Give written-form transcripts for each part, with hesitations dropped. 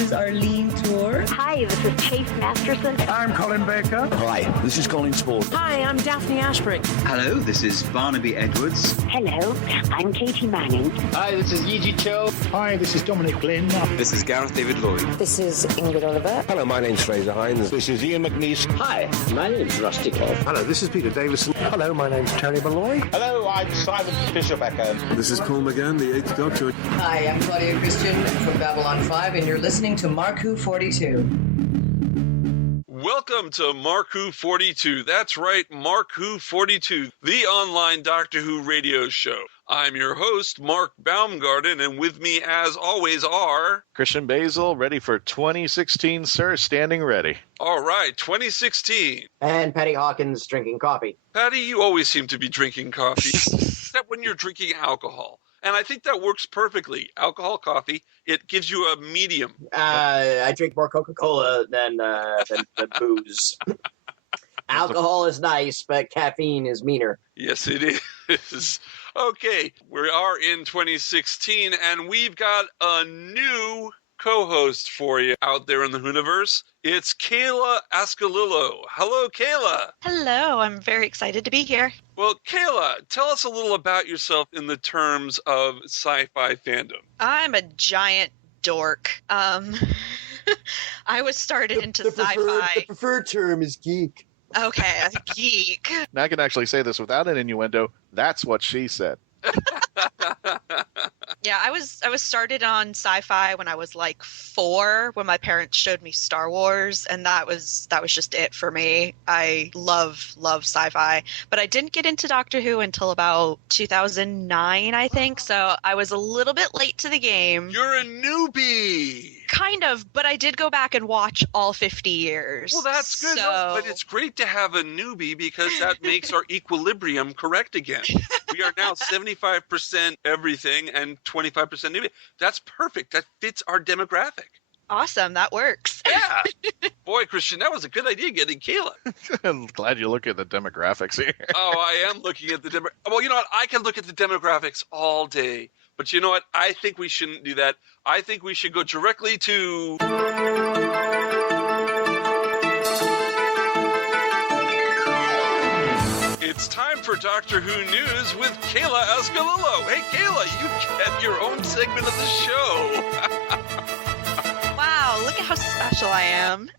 is Arlene Tour. Hi, this is Chase Masterson. I'm Colin Baker. Hi, this is Colin Sport. Hi, I'm Daphne Ashbrook. Hello, this is Barnaby Edwards. Hello, I'm Katie Manning. Hi, this is Yiji Cho. Hi, this is Dominic Glynn. This is Gareth David Lloyd. This is Ingrid Oliver. Hello, my name's Fraser Hines. This is Ian McNeice. Hi, my name's Rusty Cobb. Hello, this is Peter Davison. Hello, my name's Tony Malloy. Hello, I'm Simon Fisherbecker. This is Paul McGann, the 8th Doctor. Hi, I'm Claudia-Christian from Babylon 5, and you're listening to Mark Who 42. Welcome to Mark Who 42. That's right, Mark Who 42, the online Doctor Who radio show. I'm your host, Mark-Baumgarten, and with me, as always, are... Christian-basel, ready for 2016, sir, standing ready. All right, 2016. And patty-hawkins drinking coffee. Patty, you always seem to be drinking coffee, except when you're drinking alcohol. And I think that works perfectly. Alcohol, coffee, it gives you a medium. I drink more Coca-Cola than booze. Alcohol is nice, but caffeine is meaner. Yes, it is. Okay, we are in 2016, and we've got a new co-host for you out there in the WHOniverse. It's Kayla Ascolillo. Hello, Kayla. Hello, I'm very excited to be here. Well, Kayla, tell us a little about yourself in the terms of sci-fi fandom. I'm a giant dork. I was started into sci-fi. The preferred term is geek. Okay, a geek. Now I can actually say this without an innuendo. That's what she said. Yeah, I was started on sci-fi when I was like 4, when my parents showed me Star Wars, and that was just it for me. I love sci-fi, but I didn't get into Doctor Who until about 2009, I think. So I was a little bit late to the game. You're a newbie. Kind of, but I did go back and watch all 50 years. Well, that's good. So... No, but it's great to have a newbie because that makes our equilibrium correct again. We are now 75% everything and 25% newbie. That's perfect. That fits our demographic. Awesome. That works. Yeah. Boy, Christian, that was a good idea getting Kayla. I'm glad you look at the demographics here. Oh, I am looking at the demographics. Well, you know what? I can look at the demographics all day. But you know what? I think we shouldn't do that. I think we should go directly to... It's time for Doctor Who News with Kayla Ascolillo. Hey, Kayla, you get your own segment of the show. Wow, look at how special I am.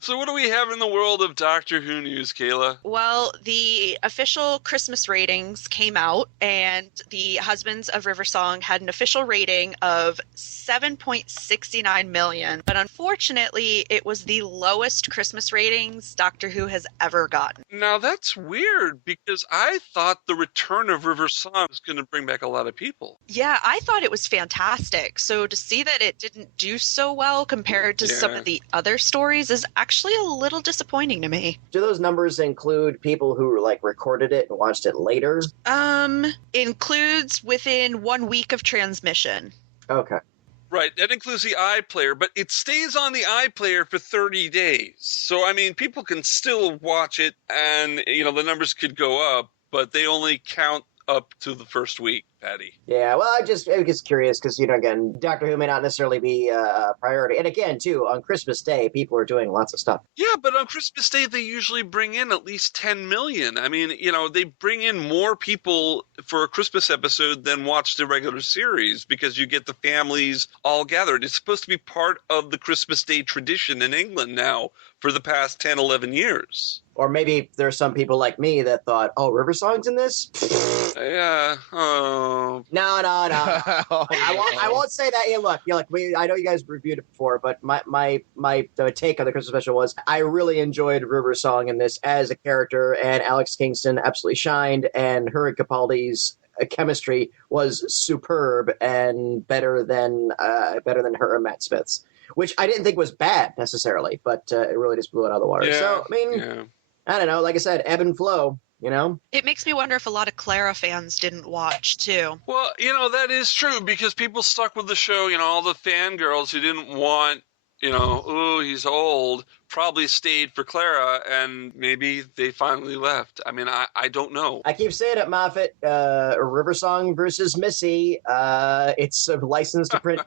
So what do we have in the world of Doctor Who news, Kayla? Well, the official Christmas ratings came out, and the Husbands of River Song had an official rating of 7.69 million. But unfortunately, it was the lowest Christmas ratings Doctor Who has ever gotten. Now, that's weird, because I thought the return of River Song was going to bring back a lot of people. Yeah, I thought it was fantastic. So to see that it didn't do so well compared to some of the other stories is actually a little disappointing to me. Do those numbers include people who recorded it and watched it later? Includes within 1 week of transmission. Okay. Right, that includes the iPlayer, but it stays on the iPlayer for 30 days. So, I mean, people can still watch it and, the numbers could go up, but they only count up to the first week, Patty. Yeah, well, I was curious because, again, Doctor Who may not necessarily be a priority. And again, too, on Christmas Day, people are doing lots of stuff. Yeah, but on Christmas Day, they usually bring in at least 10 million. I mean, they bring in more people for a Christmas episode than watch the regular series because you get the families all gathered. It's supposed to be part of the Christmas Day tradition in England now for the past 10, 11 years. Or maybe there's some people like me that thought, oh, River Song's in this? Yeah. Oh. No. I won't say that. Hey, look, I know you guys reviewed it before, but my take on the Christmas special was I really enjoyed River Song in this as a character, and Alex Kingston absolutely shined, and her and Capaldi's chemistry was superb and better than her and Matt Smith's, which I didn't think was bad necessarily, but it really just blew it out of the water. Yeah, so, I mean, I don't know. Like I said, ebb and flow, It makes me wonder if a lot of Clara fans didn't watch, too. Well, that is true, because people stuck with the show, all the fangirls who didn't want, oh, he's old, probably stayed for Clara, and maybe they finally left. I mean, I don't know. I keep saying it, Moffat. River Song versus Missy. It's a license to print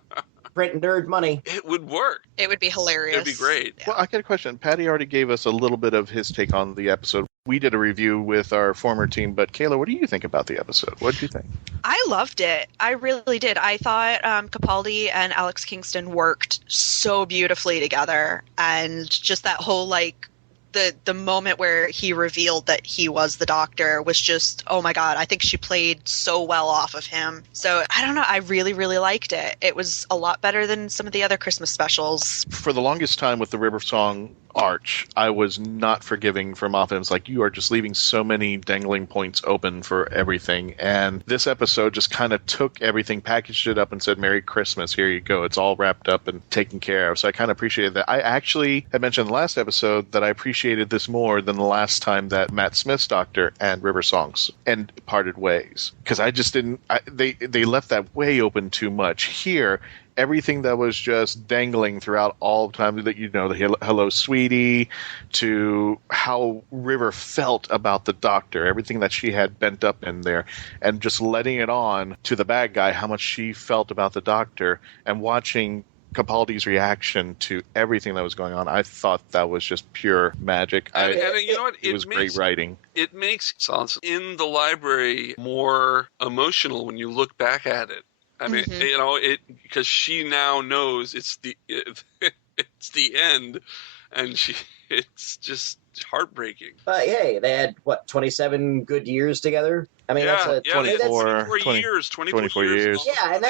print nerd money. It would work. It would be hilarious. It'd be great. Yeah. Well, I got a question. Patty already gave us a little bit of his take on the episode. We did a review with our former team, but Kayla, what do you think about the episode? What did you think? I loved it. I really did. I thought Capaldi and Alex Kingston worked so beautifully together, and just that whole the moment where he revealed that he was the Doctor was just, oh my God, I think she played so well off of him. So I don't know, I really, really liked it. It was a lot better than some of the other Christmas specials. For the longest time with the River Song arch, I was not forgiving for Moffat. It was like, you are just leaving so many dangling points open for everything. And this episode just kind of took everything, packaged it up, and said, Merry Christmas, here you go. It's all wrapped up and taken care of. So I kind of appreciated that. I actually had mentioned in the last episode that I appreciated this more than the last time that Matt Smith's Doctor and River Songs and parted ways. Because I just didn't, they left that way open too much. Here, everything that was just dangling throughout all the time, that, the hello sweetie, to how River felt about the Doctor, everything that she had bent up in there, and just letting it on to the bad guy, how much she felt about the Doctor, and watching Capaldi's reaction to everything that was going on. I thought that was just pure magic. And you know what? It was great writing. It makes Silence in the Library more emotional when you look back at it. I mean, because she now knows it's the end, and it's just heartbearking. But hey, they had 27 good years together. I mean, that's 24 years. 24 years. Yeah, and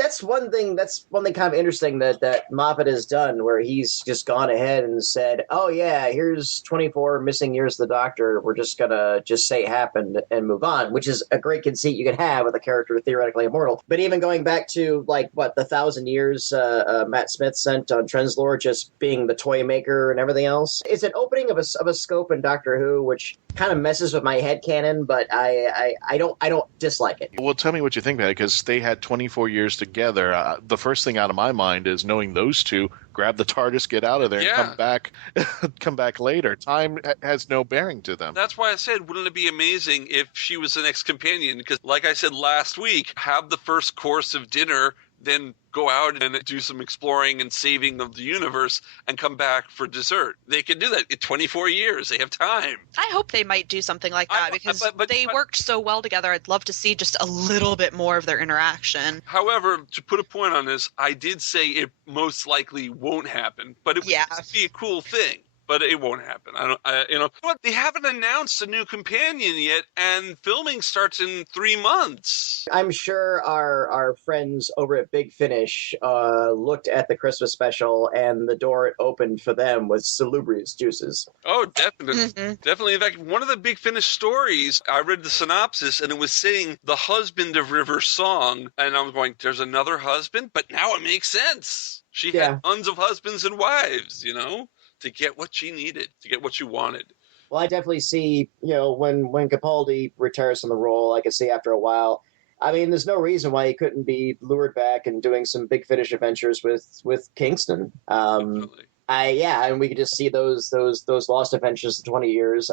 that's one thing. That's one thing kind of interesting that Moffat has done, where he's just gone ahead and said, "Oh yeah, here's 24 missing years of the Doctor. We're just gonna say it happened and move on," which is a great conceit you can have with a character theoretically immortal. But even going back to the 1,000 years Matt Smith spent on Trenzlore just being the toy maker and everything else, it's an opening of a scope in Doctor Who, which kind of messes with my headcanon, but I don't dislike it. Well, tell me what you think about it, because they had 24 years together. The first thing out of my mind is knowing those two grab the TARDIS, get out of there, and come back later. Time has no bearing to them. That's why I said, wouldn't it be amazing if she was the next companion? Because, like I said last week, have the first course of dinner, then go out and do some exploring and saving of the universe, and come back for dessert. They can do that in 24 years. They have time. I hope they might do something like that, because they worked so well together. I'd love to see just a little bit more of their interaction. However, to put a point on this, I did say it most likely won't happen, but it would be a cool thing. But it won't happen. They haven't announced a new companion yet, and filming starts in 3 months. I'm sure our friends over at Big Finish looked at the Christmas special, and the door it opened for them was salubrious juices. Oh, definitely. Definitely. In fact, one of the Big Finish stories, I read the synopsis, and it was saying the husband of River's Song, and I was going, there's another husband? But now it makes sense. She had tons of husbands and wives, to get what she needed, to get what she wanted. Well, I definitely see, when Capaldi retires from the role, I can see after a while. I mean, there's no reason why he couldn't be lured back and doing some Big Finish adventures with Kingston. And we could just see those lost adventures in 20 years.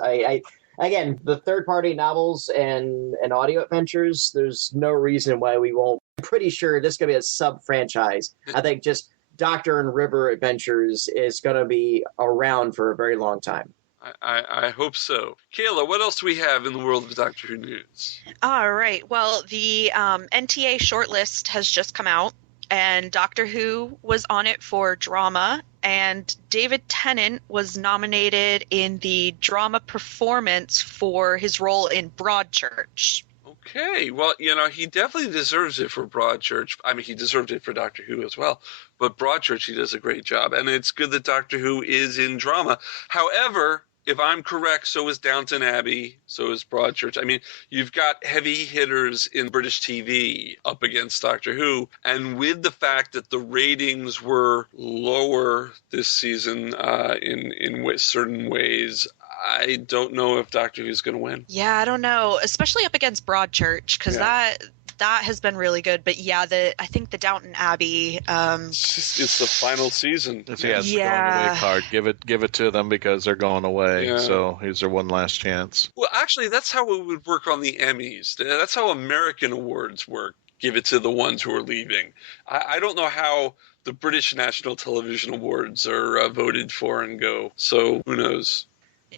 Again, the third-party novels and audio adventures, there's no reason why we won't. I'm pretty sure this is going to be a sub-franchise. I think just Doctor and River Adventures is going to be around for a very long time. I hope so. Kayla, what else do we have in the world of Doctor Who news? All right. Well, the NTA shortlist has just come out, and Doctor Who was on it for drama, and David Tennant was nominated in the drama performance for his role in Broadchurch. Okay, well, he definitely deserves it for Broadchurch. I mean, he deserved it for Doctor Who as well. But Broadchurch, he does a great job. And it's good that Doctor Who is in drama. However, if I'm correct, so is Downton Abbey, so is Broadchurch. I mean, you've got heavy hitters in British TV up against Doctor Who. And with the fact that the ratings were lower this season in certain ways, I don't know if Doctor Who's going to win. Yeah, I don't know, especially up against Broadchurch, because that has been really good. But I think the Downton Abbey. It's the final season. It's the going away card. Give it to them because they're going away. Yeah. So here's their one last chance. Well, actually, that's how it would work on the Emmys. That's how American awards work. give it to the ones who are leaving. I don't know how the British National Television Awards are voted for and go, so who knows?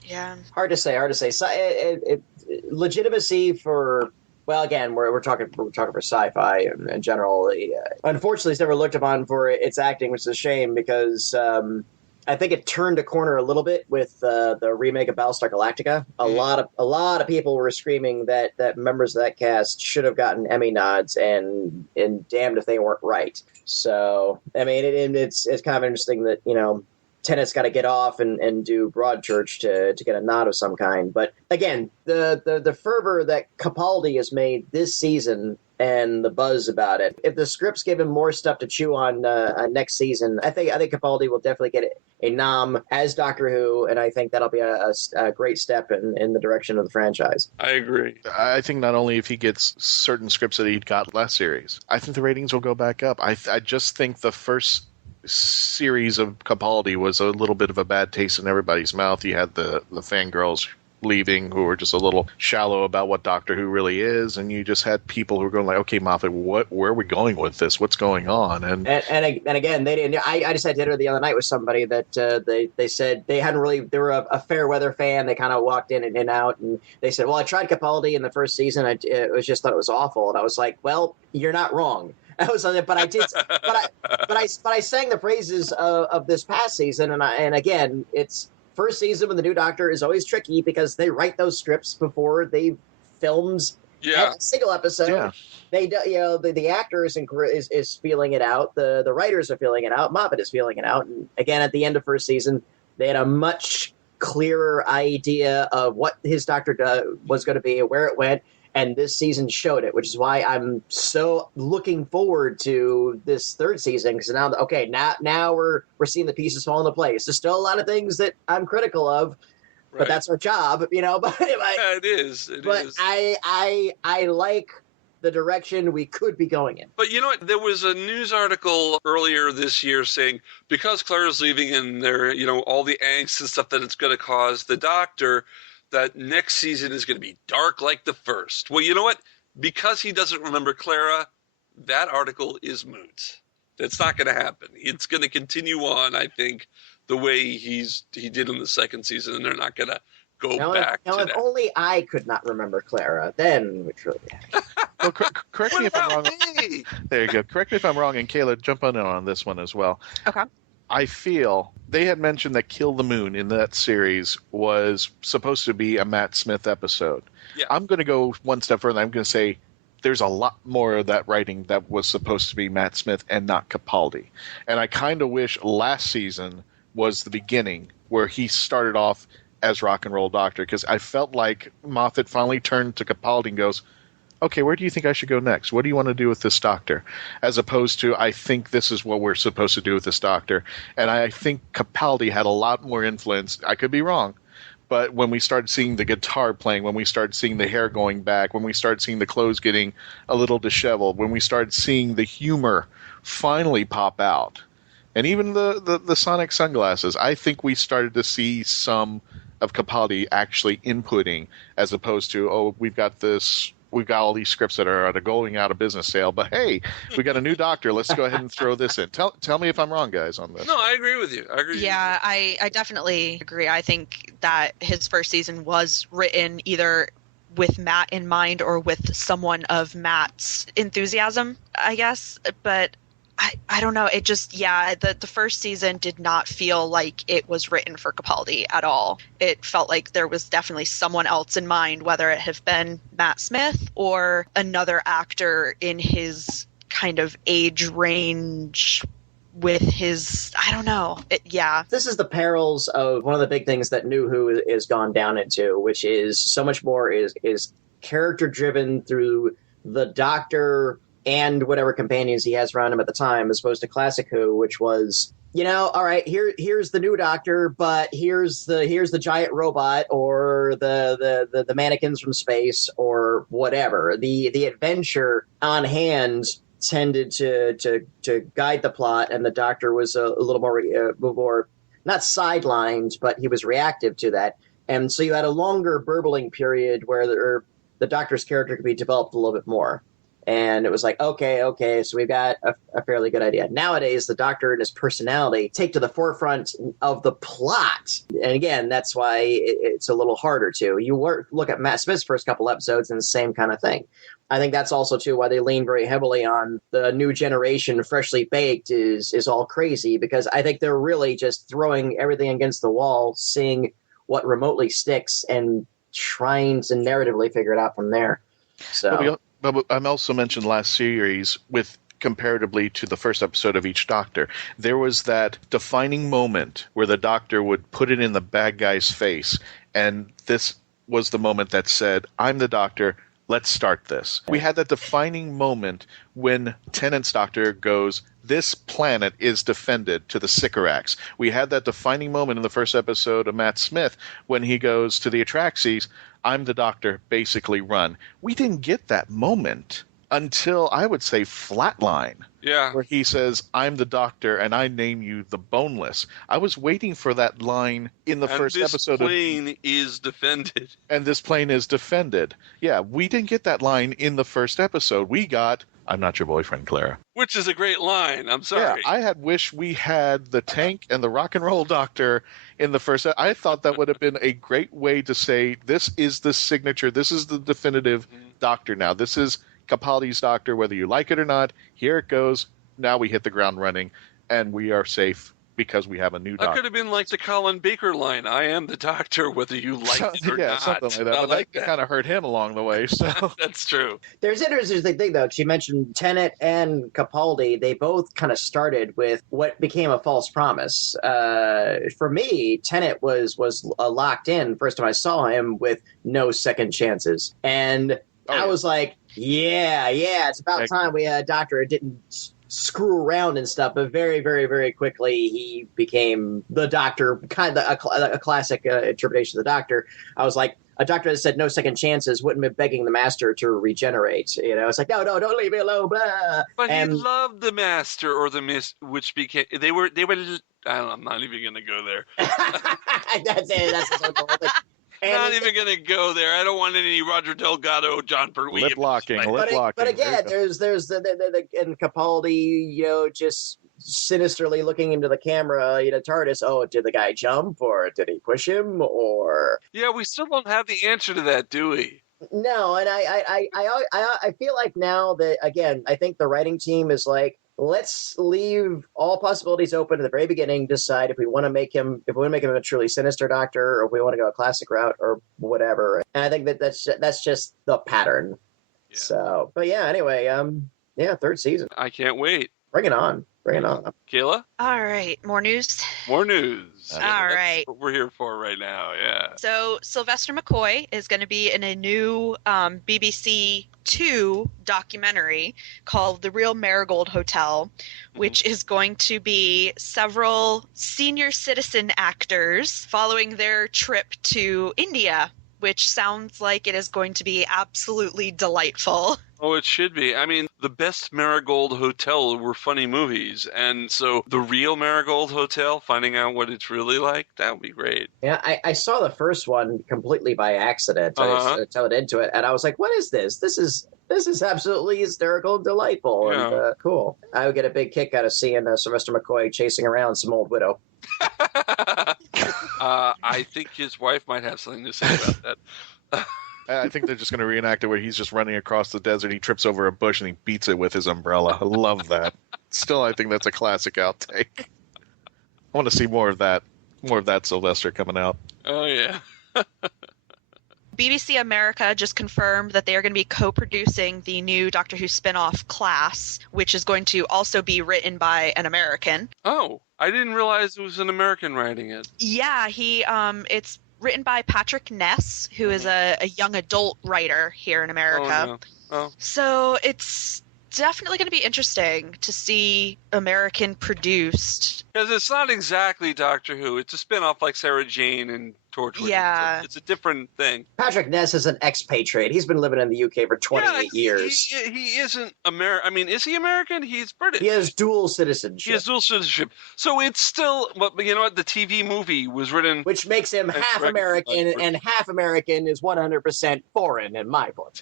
Yeah. Hard to say. So, legitimacy for, well, again, we're talking for sci-fi in general. Unfortunately, it's never looked upon for its acting, which is a shame because I think it turned a corner a little bit with the remake of Battlestar Galactica. A lot of people were screaming that members of that cast should have gotten Emmy nods, and damned if they weren't right. So, I mean, it's kind of interesting that, you know, Tennant's got to get off and do Broadchurch to get a nod of some kind. But again, the fervor that Capaldi has made this season and the buzz about it, if the scripts give him more stuff to chew on next season, I think Capaldi will definitely get a nom as Doctor Who, and I think that'll be a great step in the direction of the franchise. I agree. I think not only if he gets certain scripts that he got last series, I think the ratings will go back up. I just think the first series of Capaldi was a little bit of a bad taste in everybody's mouth. You had the fangirls leaving who were just a little shallow about what Doctor Who really is, and you just had people who were going like, okay, Moffat, where are we going with this? What's going on? And again, they didn't. I just had dinner the other night with somebody that they said they hadn't really. They were a fair weather fan. They kind of walked in and out, and they said, "Well, I tried Capaldi in the first season. I just thought it was awful." And I was like, "Well, you're not wrong." I was on it, but I sang the praises of this past season, and again, it's first season with the new Doctor is always tricky because they write those scripts before they filmed a single episode. Yeah. They do, you know, the actor is feeling it out, the writers are feeling it out, Moffat is feeling it out, and again at the end of first season, they had a much clearer idea of what his Doctor was going to be, where it went. And this season showed it, which is why I'm so looking forward to this third season. Because now we're seeing the pieces fall into place. There's still a lot of things that I'm critical of, but that's our job, you know. But it is. I like the direction we could be going in. But you know what? There was a news article earlier this year saying because Clara's leaving and there, you know, all the angst and stuff that it's going to cause the Doctor, that next season is going to be dark like the first. Well, you know what? Because he doesn't remember Clara, that article is moot. That's not going to happen. It's going to continue on, I think, the way he did in the second season, and they're not going to go back to that. If only I could not remember Clara, then we'd really have. Well, correct me if I'm wrong. There you go. Correct me if I'm wrong, and Kayla, jump on this one as well. Okay. I feel they had mentioned that Kill the Moon in that series was supposed to be a Matt Smith episode. Yeah. I'm going to go one step further. I'm going to say there's a lot more of that writing that was supposed to be Matt Smith and not Capaldi. And I kind of wish last season was the beginning where he started off as Rock and Roll Doctor, because I felt like Moffat finally turned to Capaldi and goes, okay, where do you think I should go next? What do you want to do with this Doctor? As opposed to, I think this is what we're supposed to do with this Doctor. And I think Capaldi had a lot more influence. I could be wrong. But when we started seeing the guitar playing, when we started seeing the hair going back, when we started seeing the clothes getting a little disheveled, when we started seeing the humor finally pop out, and even the sonic sunglasses, I think we started to see some of Capaldi actually inputting, as opposed to, we've got all these scripts that are going out of business sale, but hey, we got a new Doctor. Let's go ahead and throw this in. Tell me if I'm wrong, guys, on this. No, I agree with you. I definitely agree. I think that his first season was written either with Matt in mind or with someone of Matt's enthusiasm, I guess. But I don't know. It just, the first season did not feel like it was written for Capaldi at all. It felt like there was definitely someone else in mind, whether it have been Matt Smith or another actor in his kind of age range with his, I don't know. This is the perils of one of the big things that New Who is gone down into, which is so much more is character driven through the Doctor and whatever companions he has around him at the time, as opposed to Classic Who, which was, you know, all right, here's the new Doctor, but here's the giant robot or the mannequins from space or whatever. The adventure on hand tended to guide the plot, and the Doctor was a little more not sidelined, but he was reactive to that. And so you had a longer burbling period where the Doctor's character could be developed a little bit more. And it was like, okay, so we've got a fairly good idea. Nowadays, the Doctor and his personality take to the forefront of the plot. And again, that's why it's a little harder to. You look at Matt Smith's first couple episodes and the same kind of thing. I think that's also, too, why they lean very heavily on the new generation, freshly baked, is all crazy, because I think they're really just throwing everything against the wall, seeing what remotely sticks and trying to narratively figure it out from there. So. But I also mentioned last series with comparatively to the first episode of each Doctor, there was that defining moment where the Doctor would put it in the bad guy's face, and this was the moment that said, I'm the Doctor, let's start this. We had that defining moment when Tennant's Doctor goes, this planet is defended to the Sycorax. We had that defining moment in the first episode of Matt Smith when he goes to the Atraxes, I'm the Doctor, basically run. We didn't get that moment until, I would say, Flatline. Yeah. Where he says, I'm the Doctor and I name you the Boneless. I was waiting for that line in the first episode. And this plane is defended. And this plane is defended. Yeah, we didn't get that line in the first episode. We got, I'm not your boyfriend, Clara. Which is a great line. I'm sorry. Yeah, I had wished we had the Tank and the Rock and Roll Doctor in the first. I thought that would have been a great way to say, this is the signature. This is the definitive Doctor now. This is Capaldi's Doctor, whether you like it or not. Here it goes. Now we hit the ground running, and we are safe because we have a new Doctor. That could have been like the Colin Baker line, I am the Doctor, whether you like it or yeah, not. something like that. But that kind of hurt him along the way. So That's true. There's an interesting thing, though. She mentioned Tennant and Capaldi. They both kind of started with what became a false promise. For me, Tennant was locked in first time I saw him with no second chances. And I was like, yeah, it's about time we had a Doctor who didn't screw around and stuff, but very, very, very quickly he became the Doctor, kind of a classic interpretation of the Doctor. I was like, a Doctor that said no second chances wouldn't be begging the Master to regenerate. You know, it's like, no, don't leave me alone, blah. But he loved the Master or the Miss, which became, they were, I don't know, I'm not even going to go there. That's it. That's the whole thing. Not even going to go there. I don't want any Roger Delgado, John Pertwee. Lip locking. But again, there's the and Capaldi, you know, just sinisterly looking into the camera, you know, TARDIS. Oh, did the guy jump, or did he push him, or? Yeah, we still don't have the answer to that, do we? No, and I feel like now that, again, I think the writing team is like, let's leave all possibilities open at the very beginning. Decide if we want to make him a truly sinister Doctor, or if we want to go a classic route, or whatever. And I think that's just the pattern. Yeah. So, but yeah, anyway, third season. I can't wait. Bring it on. Kayla? All right, more news. More news. All right. That's what we're here for right now, yeah. So Sylvester McCoy is going to be in a new BBC 2 documentary called The Real Marigold Hotel, which is going to be several senior citizen actors following their trip to India, which sounds like it is going to be absolutely delightful. Oh, it should be. I mean, the best Marigold Hotel were funny movies. And so The Real Marigold Hotel, finding out what it's really like, that would be great. Yeah, I saw the first one completely by accident. I tuned into it, and I was like, what is this? This is absolutely hysterical and delightful and cool. I would get a big kick out of seeing Sylvester McCoy chasing around some old widow. I think his wife might have something to say about that. I think they're just going to reenact it where he's just running across the desert. He trips over a bush and he beats it with his umbrella. I love that. Still, I think that's a classic outtake. I want to see more of that Sylvester coming out. Oh, yeah. BBC America just confirmed that they are going to be co-producing the new Doctor Who spin-off Class, which is going to also be written by an American. Oh, I didn't realize it was an American writing it. Yeah, it's written by Patrick Ness, who is a young adult writer here in America. Oh, no. So it's definitely going to be interesting to see American produced. Because it's not exactly Doctor Who. It's a spin-off like Sarah Jane and Torchwood. Yeah. It's a different thing. Patrick Ness is an expatriate. He's been living in the UK for 28 years. He isn't American. I mean, is he American? He's British. He has dual citizenship. So it's still, but you know what? The TV movie was written... Which makes him half American, and half American is 100% foreign in my book.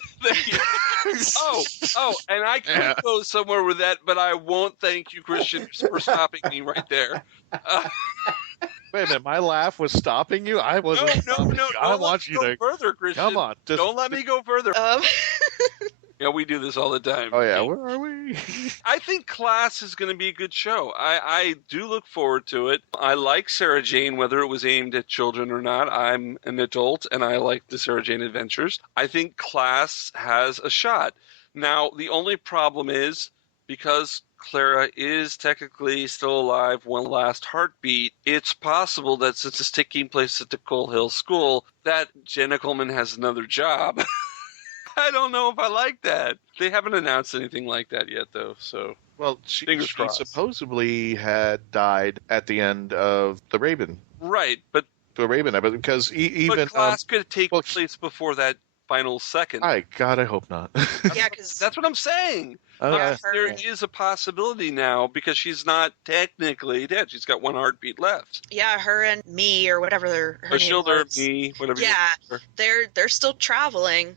And I could go somewhere with that, but I won't thank you, Christian, for stopping me right there. Wait a minute, my laugh was stopping you? I wasn't. No. I want you to go further, Christian. Come on. Don't let me go further. Yeah, we do this all the time. Oh, yeah. Where are we? I think Class is going to be a good show. I do look forward to it. I like Sarah Jane, whether it was aimed at children or not. I'm an adult, and I like the Sarah Jane Adventures. I think Class has a shot. Now, the only problem is, because Clara is technically still alive, one last heartbeat, it's possible that since it's taking place at the Coal Hill School, that Jenna Coleman has another job. I don't know if I like that. They haven't announced anything like that yet, though. So, well, she crossed. supposedly had died at the end of the Raven. Right, but the Raven episode, because even Class could take place before that final second. God, I hope not. Yeah, because that's what I'm saying. There is a possibility now because she's not technically dead. She's got one heartbeat left. Yeah, her and me or whatever her name was. Me, whatever. Yeah, they're still traveling.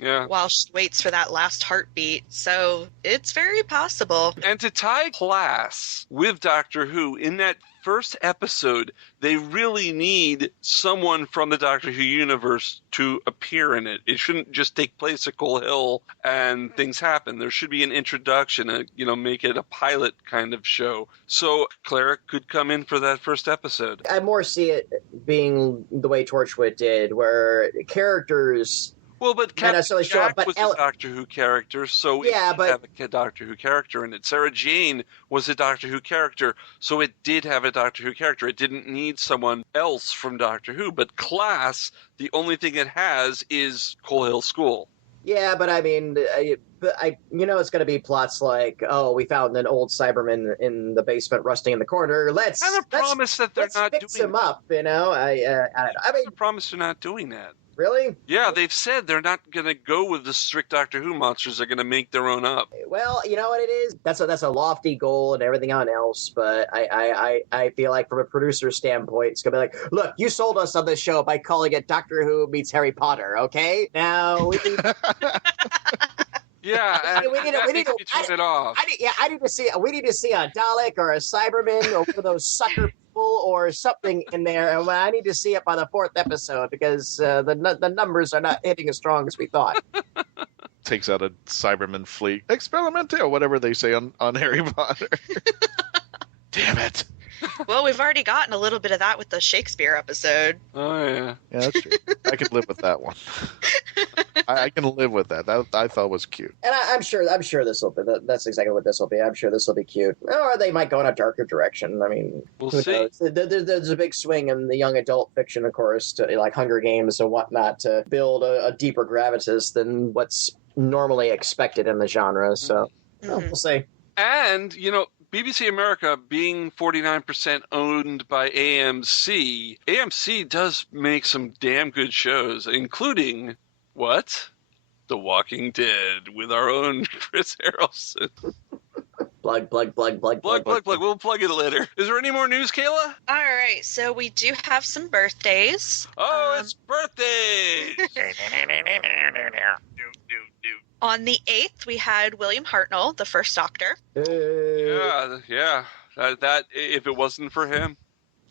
Yeah. While she waits for that last heartbeat. So it's very possible. And to tie Class with Doctor Who, in that first episode, they really need someone from the Doctor Who universe to appear in it. It shouldn't just take place at Coal Hill and things happen. There should be an introduction, make it a pilot kind of show. So Clara could come in for that first episode. I more see it being the way Torchwood did, where characters... Well, but Captain Jack but was a Doctor Who character, so it did have a Doctor Who character in it. Sarah Jane was a Doctor Who character, so it did have a Doctor Who character. It didn't need someone else from Doctor Who. But Class, the only thing it has is Coal Hill School. Yeah, but I mean, it's going to be plots like, we found an old Cyberman in the basement rusting in the corner. Let's promise that they're not fix him up. I don't know. I mean, promise they're not doing that. Really? Yeah, they've said they're not going to go with the strict Doctor Who monsters. They're going to make their own up. Well, you know what it is? That's a lofty goal and everything else, but I feel like from a producer's standpoint, it's going to be like, look, you sold us on this show by calling it Doctor Who meets Harry Potter, okay? Now we need... Yeah, we need to turn it off. We need to see a Dalek or a Cyberman or one of those sucker people or something in there. And I need to see it by the 4th episode because the numbers are not hitting as strong as we thought. Takes out a Cyberman fleet. Experimental, or whatever they say on Harry Potter. Damn it. Well, we've already gotten a little bit of that with the Shakespeare episode. Oh, yeah. Yeah, that's true. I can live with that one. I can live with that. That I thought was cute. And I'm sure this will be. That's exactly what this will be. I'm sure this will be cute. Or they might go in a darker direction. I mean, we'll see. There's a big swing in the young adult fiction, of course, to like Hunger Games and whatnot, to build a deeper gravitas than what's normally expected in the genre. So we'll see. And BBC America being 49% owned by AMC, AMC does make some damn good shows, including, what? The Walking Dead with our own Chris Harrelson. Plug. We'll plug it later. Is there any more news, Kayla? All right, so we do have some birthdays. Oh, it's birthdays! On the 8th, we had William Hartnell, the first Doctor. Yeah. That if it wasn't for him.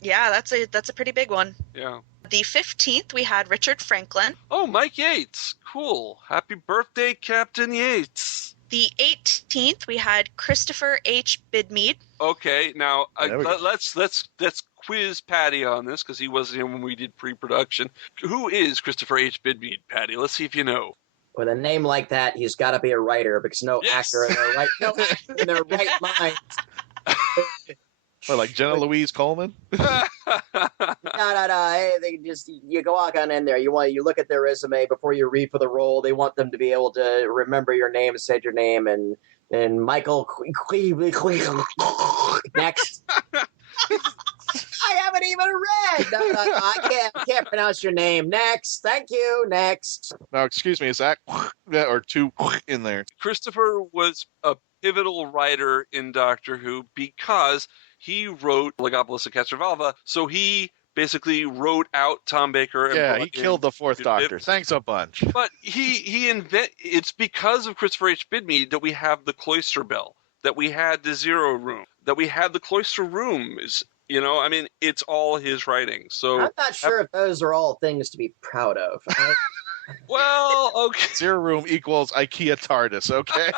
Yeah, that's a pretty big one. Yeah. The 15th, we had Richard Franklin. Oh, Mike Yates. Cool. Happy birthday, Captain Yates. The 18th, we had Christopher H. Bidmead. Okay, now let's quiz Patty on this because he wasn't here when we did pre-production. Who is Christopher H. Bidmead, Patty? Let's see if you know. With a name like that, he's got to be a writer because no actor in their right mind. What, like Jenna Louise Coleman? No. Hey, they you go on in there. You look at their resume before you read for the role. They want them to be able to remember your name, say your name, and Michael next. I haven't even read. No, I can't pronounce your name. Next, thank you. Next. Now, excuse me, is that or two in there? Christopher was a pivotal writer in Doctor Who because he wrote Legopolis and Castrovalva, so he basically wrote out Tom Baker. And he killed the fourth Doctor. Thanks a bunch. But it's because of Christopher H. Bidmead that we have the Cloister Bell, that we had the Zero Room, that we had the Cloister Room. It's all his writing. So I'm not sure if those are all things to be proud of. Well, okay. Zero Room equals IKEA TARDIS, okay?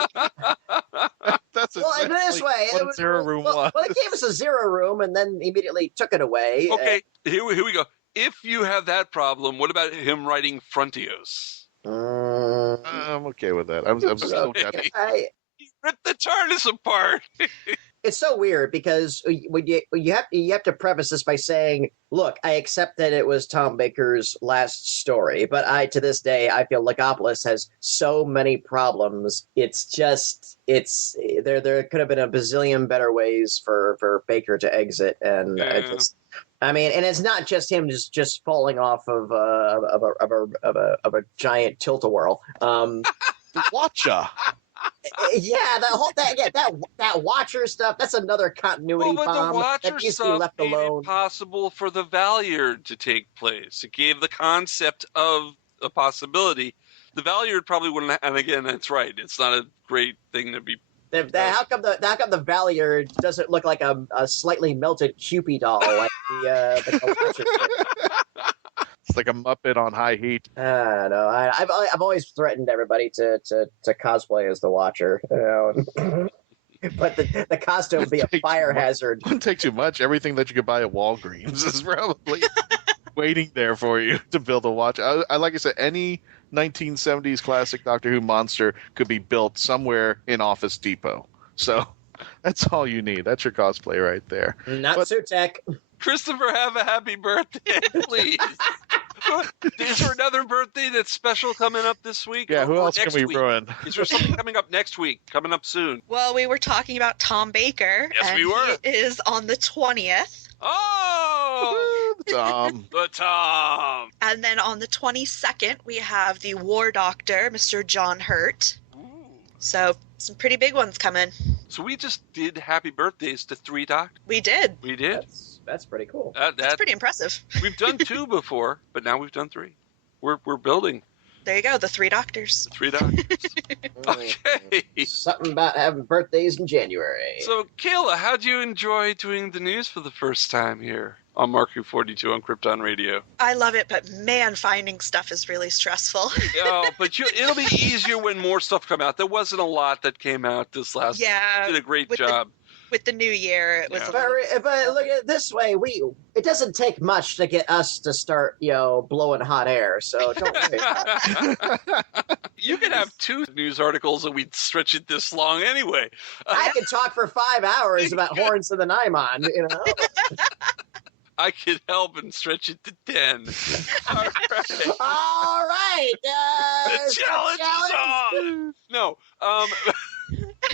That's this way, what Zero Room was. Well, they gave us a Zero Room and then immediately took it away. Okay, here we go. If you have that problem, what about him writing Frontios? I'm okay with that. I'm still He ripped the TARDIS apart. It's so weird because you have to preface this by saying, look, I accept that it was Tom Baker's last story, but to this day, I feel Logopolis has so many problems. It's just, there could have been a bazillion better ways for Baker to exit. And and it's not just him just falling off of a giant tilt-a-whirl. Watcha. Yeah, that Watcher stuff. That's another continuity bomb. The Watcher that needs to be stuff left made alone. it possible for the Valyard to take place. It gave the concept of a possibility. The Valyard probably wouldn't. And again, that's right. It's not a great thing to be. How come the Valyard doesn't look like a slightly melted Cupid doll like the Watcher did? It's like a Muppet on high heat. No, I've always threatened everybody to cosplay as the Watcher, but the costume would be a fire hazard. It wouldn't take too much. Everything that you could buy at Walgreens is probably waiting there for you to build a watch. Like I said, any 1970s classic Doctor Who monster could be built somewhere in Office Depot. So that's all you need. That's your cosplay right there. Not Sutek. Christopher, have a happy birthday, please. Is there another birthday that's special coming up this week? Yeah, who else can we ruin? Is there something coming up next week? Coming up soon? Well, we were talking about Tom Baker. Yes, we were. He is on the 20th. Oh! The Tom. The Tom. And then on the 22nd, we have the War Doctor, Mr. John Hurt. Ooh. So some pretty big ones coming. So we just did happy birthdays to 3 doctors. We did. We did. That's pretty cool. That's pretty impressive. We've done 2 before, but now we've done 3. We're building. There you go, the 3 doctors. 3 doctors. Okay. Something about having birthdays in January. So, Kayla, how'd you enjoy doing the news for the first time here on Mark Who 42 on Krypton Radio? I love it, but man, finding stuff is really stressful. But it'll be easier when more stuff come out. There wasn't a lot that came out this last. Yeah, you did a great job. With the new year, it was. Yeah. But look at it this way: it doesn't take much to get us to start, blowing hot air. So don't worry. You could have 2 news articles and we'd stretch it this long anyway. I could talk for 5 hours about Horns of the Naimon. I could help and stretch it to 10. All right. The challenge is on. No.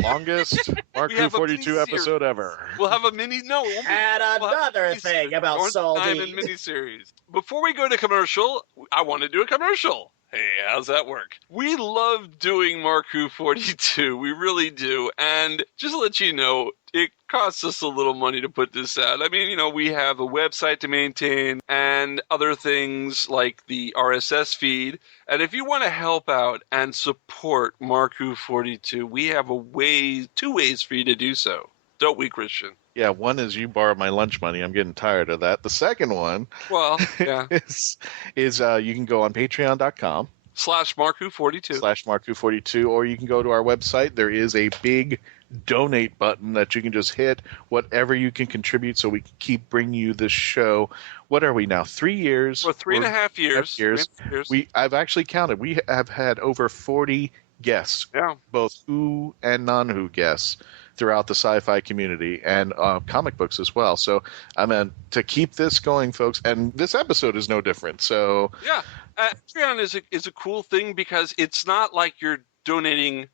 Longest Mark Who 42 episode ever. We'll have a mini. No. And another thing about Salty. And miniseries. Before we go to commercial, I want to do a commercial. Hey, how's that work? We love doing Mark Who 42. We really do. And just to let you know, it costs us a little money to put this out. I mean, we have a website to maintain and other things like the RSS feed. And if you want to help out and support Mark Who 42, we have 2 ways for you to do so. Don't we, Christian? Yeah, one is you borrow my lunch money. I'm getting tired of that. The second one is you can go on patreon.com. /Mark Who 42. /Mark Who 42, or you can go to our website. There is a big donate button that you can just hit. Whatever you can contribute so we can keep bringing you this show. What are we now? 3 years? Well, 3.5 years. 3.5 years. I've actually counted. We have had over 40 guests, both Who and non-Who guests, throughout the sci-fi community and comic books as well. So I mean, to keep this going, folks, and this episode is no different. So yeah, Patreon is a cool thing because it's not like you're donating,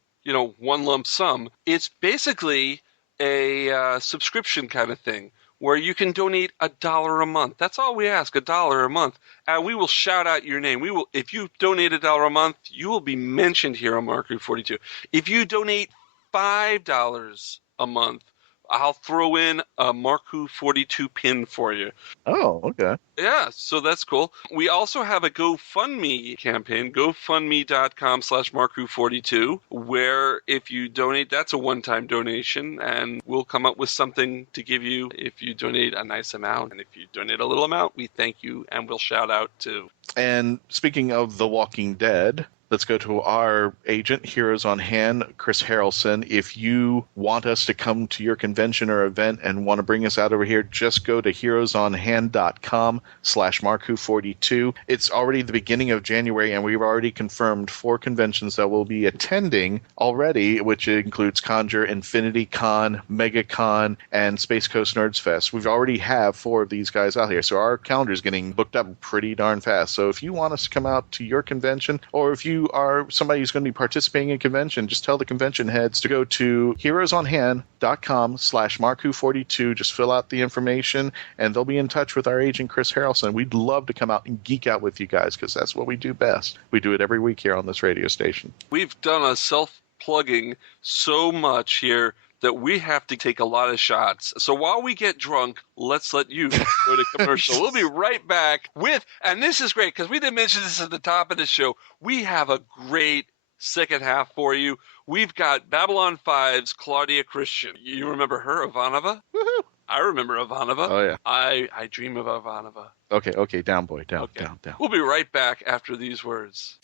one lump sum. It's basically a subscription kind of thing where you can donate $1 a month. That's all we ask, $1 a month, and we will shout out your name. If you donate $1 a month, you will be mentioned here on Mark Who 42. If you donate $5 a month, I'll throw in a Mark Who 42 pin for you. Oh, okay. Yeah, so that's cool. We also have a GoFundMe campaign, gofundme.com/MarkWho42, where if you donate, that's a one-time donation, and we'll come up with something to give you if you donate a nice amount. And if you donate a little amount, we thank you, and we'll shout out too. And speaking of The Walking Dead, let's go to our agent, Heroes on Hand, Chris Harrelson. If you want us to come to your convention or event and want to bring us out over here, just go to heroesonhand.com/MarkWho42. It's already the beginning of January, and we've already confirmed 4 conventions that we'll be attending already, which includes Conjure, Infinity Con, MegaCon, and Space Coast Nerds Fest. We've already have 4 of these guys out here, so our calendar is getting booked up pretty darn fast. So if you want us to come out to your convention, or if you are somebody who's going to be participating in a convention, just tell the convention heads to go to heroesonhand.com/MarkWho42. Just fill out the information, and they'll be in touch with our agent, Chris Harrelson. We'd love to come out and geek out with you guys, because that's what we do best. We do it every week here on this radio station. We've done a self-plugging so much here that we have to take a lot of shots. So while we get drunk, let's let you go to commercial. We'll be right back with, and this is great because we didn't mention this at the top of the show, we have a great second half for you. We've got Babylon 5's Claudia-Christian. You remember her, Ivanova? Woohoo! I remember Ivanova. Oh, yeah. I dream of Ivanova. Okay, down, boy, down. We'll be right back after these words.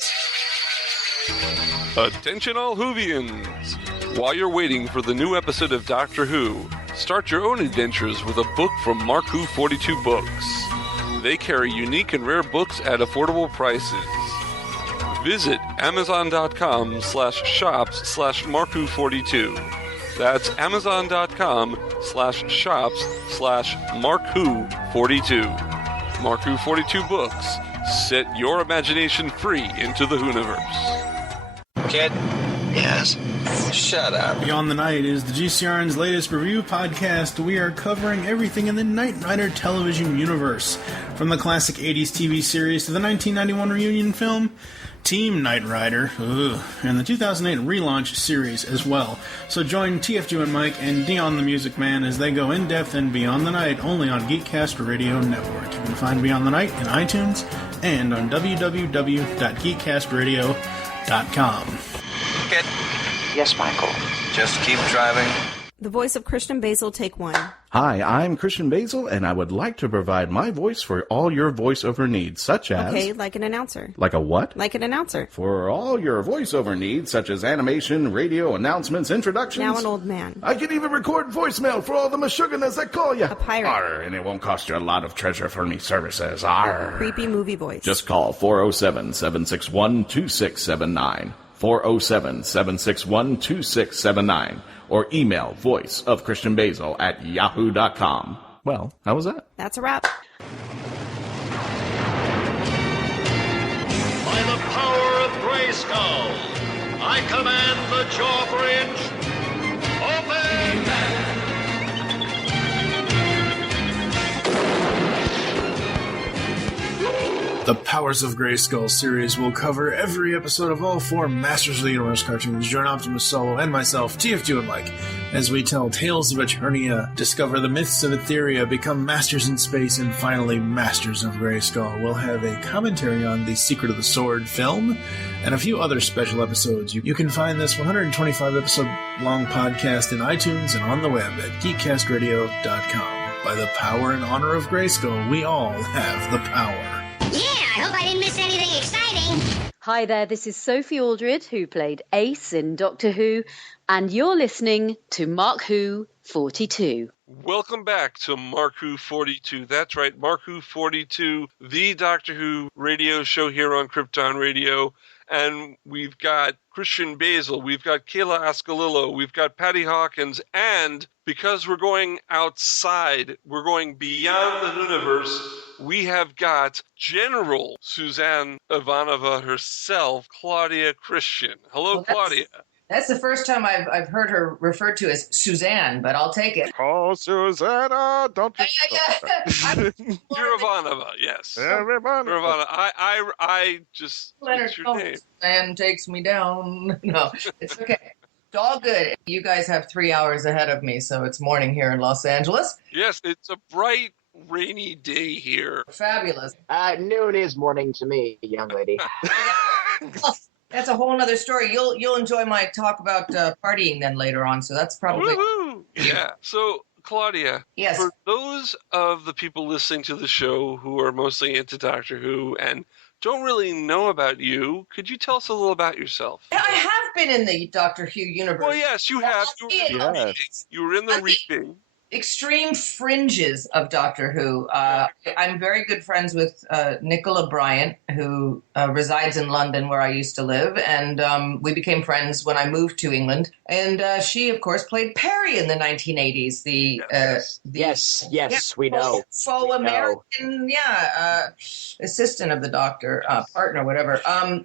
Attention all Whovians! While you're waiting for the new episode of Doctor Who, start your own adventures with a book from Mark Who 42 Books. They carry unique and rare books at affordable prices. Visit Amazon.com/shops/MarkWho42. That's Amazon.com/shops/MarkWho42. Mark Who 42 Books. Set your imagination free into the Whoniverse. Kid? Yes. Shut up. Beyond the Night is the GCRN's latest review podcast. We are covering everything in the Knight Rider television universe, from the classic 80s TV series to the 1991 reunion film, Team Knight Rider, and the 2008 relaunch series as well. So join TFG and Mike and Dion the Music Man as they go in-depth in Beyond the Night, only on Geekcast Radio Network. You can find Beyond the Night in iTunes and on www.geekcastradio.com. Kid? Yes, Michael. Just keep driving. The voice of Christian-basel, take 1. Hi, I'm Christian-basel, and I would like to provide my voice for all your voiceover needs, such as... Okay, like an announcer. Like a what? Like an announcer. For all your voiceover needs, such as animation, radio, announcements, introductions... Now an old man. I can even record voicemail for all the Meshuggahs that call you. A pirate. Arr, and it won't cost you a lot of treasure for me services. Arr. Creepy movie voice. Just call 407-761-2679. 407-761-2679. Or email voiceofchristian-basel@yahoo.com. Well, how was that? That's a wrap. By the power of Grayskull, I command the jaw bridge. Open! The Powers of Grayskull series will cover every episode of all 4 Masters of the Universe cartoons. Join Optimus Solo and myself, TFG and Mike, as we tell tales of Eternia, discover the myths of Etheria, become masters in space, and finally Masters of Grayskull. We'll have a commentary on the Secret of the Sword film and a few other special episodes. You can find this 125-episode-long podcast in iTunes and on the web at geekcastradio.com. By the power and honor of Grayskull, we all have the power. I hope I didn't miss anything exciting. Hi there, this is Sophie Aldred, who played Ace in Doctor Who, and you're listening to Mark Who 42. Welcome back to Mark Who 42. That's right, Mark Who 42, the Doctor Who radio show here on Krypton Radio. And we've got Christian-basel, we've got Kayla Ascolillo, we've got patty-hawkins, and because we're going outside, we're going beyond the Whoniverse, we have got General Suzanne Ivanova herself, Claudia-Christian. Hello, well, Claudia. That's the first time I've heard her referred to as Suzanne, but I'll take it. Oh, Susanna, don't you... You're Ivanova, yes. Everybody. You're Ivanova. I just... Leonard your name? Suzanne takes me down. No, it's okay. All good. You guys have 3 hours ahead of me, so it's morning here in Los Angeles. Yes, it's a bright, rainy day here. Fabulous. Noon is morning to me, young lady. That's a whole other story. You'll enjoy my talk about partying then later on, so that's probably... Woo-hoo! Yeah. So, Claudia, yes. For those of the people listening to the show who are mostly into Doctor Who and don't really know about you, could you tell us a little about yourself? I have been in the Doctor Who universe. Well, yes, you have. You were in the Reaping. Extreme fringes of Doctor Who. I'm very good friends with Nicola Bryant, who resides in London, where I used to live, and we became friends when I moved to England. And she, of course, played Perry in the 1980s. Yes, we know. Faux American, assistant of the Doctor, partner, whatever.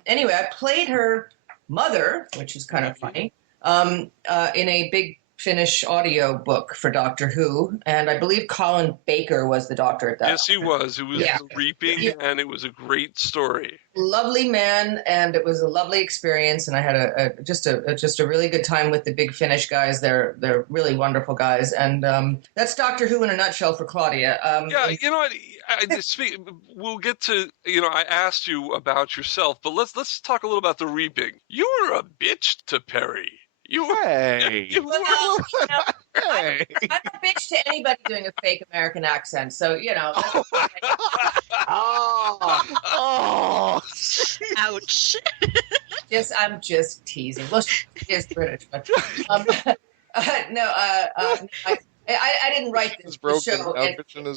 Anyway, I played her mother, which is kind of funny, in a big Finnish audio book for Doctor Who, and I believe Colin Baker was the Doctor at that. Yes, he was. It was Reaping, and it was a great story. Lovely man, and it was a lovely experience, and I had just a really good time with the big Finnish guys. They're really wonderful guys, and that's Doctor Who in a nutshell for Claudia. You know what? We'll get to, I asked you about yourself, but let's talk a little about the Reaping. You were a bitch to Perry. Hey. I'm a bitch to anybody doing a fake American accent, so Ouch. I'm just teasing. Well, she is British, but I didn't write this show.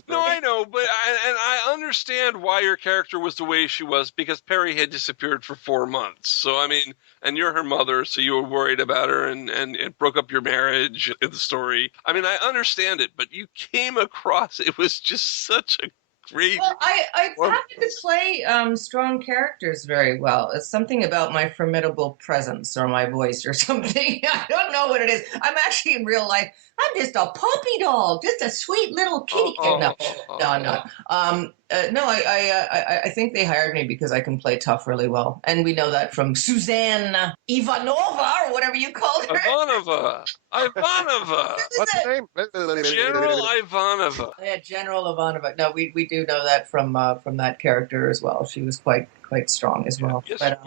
No, I know, but I understand why your character was the way she was, because Perry had disappeared for 4 months. So, I mean, and you're her mother, so you were worried about her, and it broke up your marriage in the story. I mean, I understand it, but you came across, it was just such a great... Well, I happen to play strong characters very well. It's something about my formidable presence or my voice or something. I don't know what it is. I'm actually in real life, I'm just a puppy dog, just a sweet little kitty. No. I think they hired me because I can play tough really well. And we know that from Suzanne Ivanova, or whatever you called her. Ivanova. What's her name? General Ivanova. Yeah, General Ivanova. No, we do know that from that character as well. She was quite strong as well. Yes, but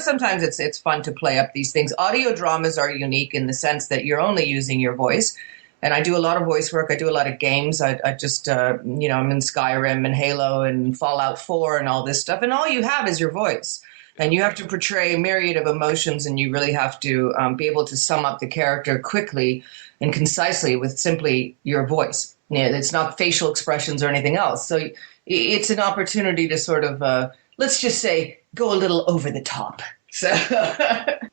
sometimes it's fun to play up these things. Audio dramas are unique in the sense that you're only using your voice. And I do a lot of voice work. I do a lot of games. I just, I'm in Skyrim and Halo and Fallout 4 and all this stuff. And all you have is your voice. And you have to portray a myriad of emotions, and you really have to be able to sum up the character quickly and concisely with simply your voice. It's not facial expressions or anything else. So it's an opportunity to sort of, let's just say, go a little over the top. So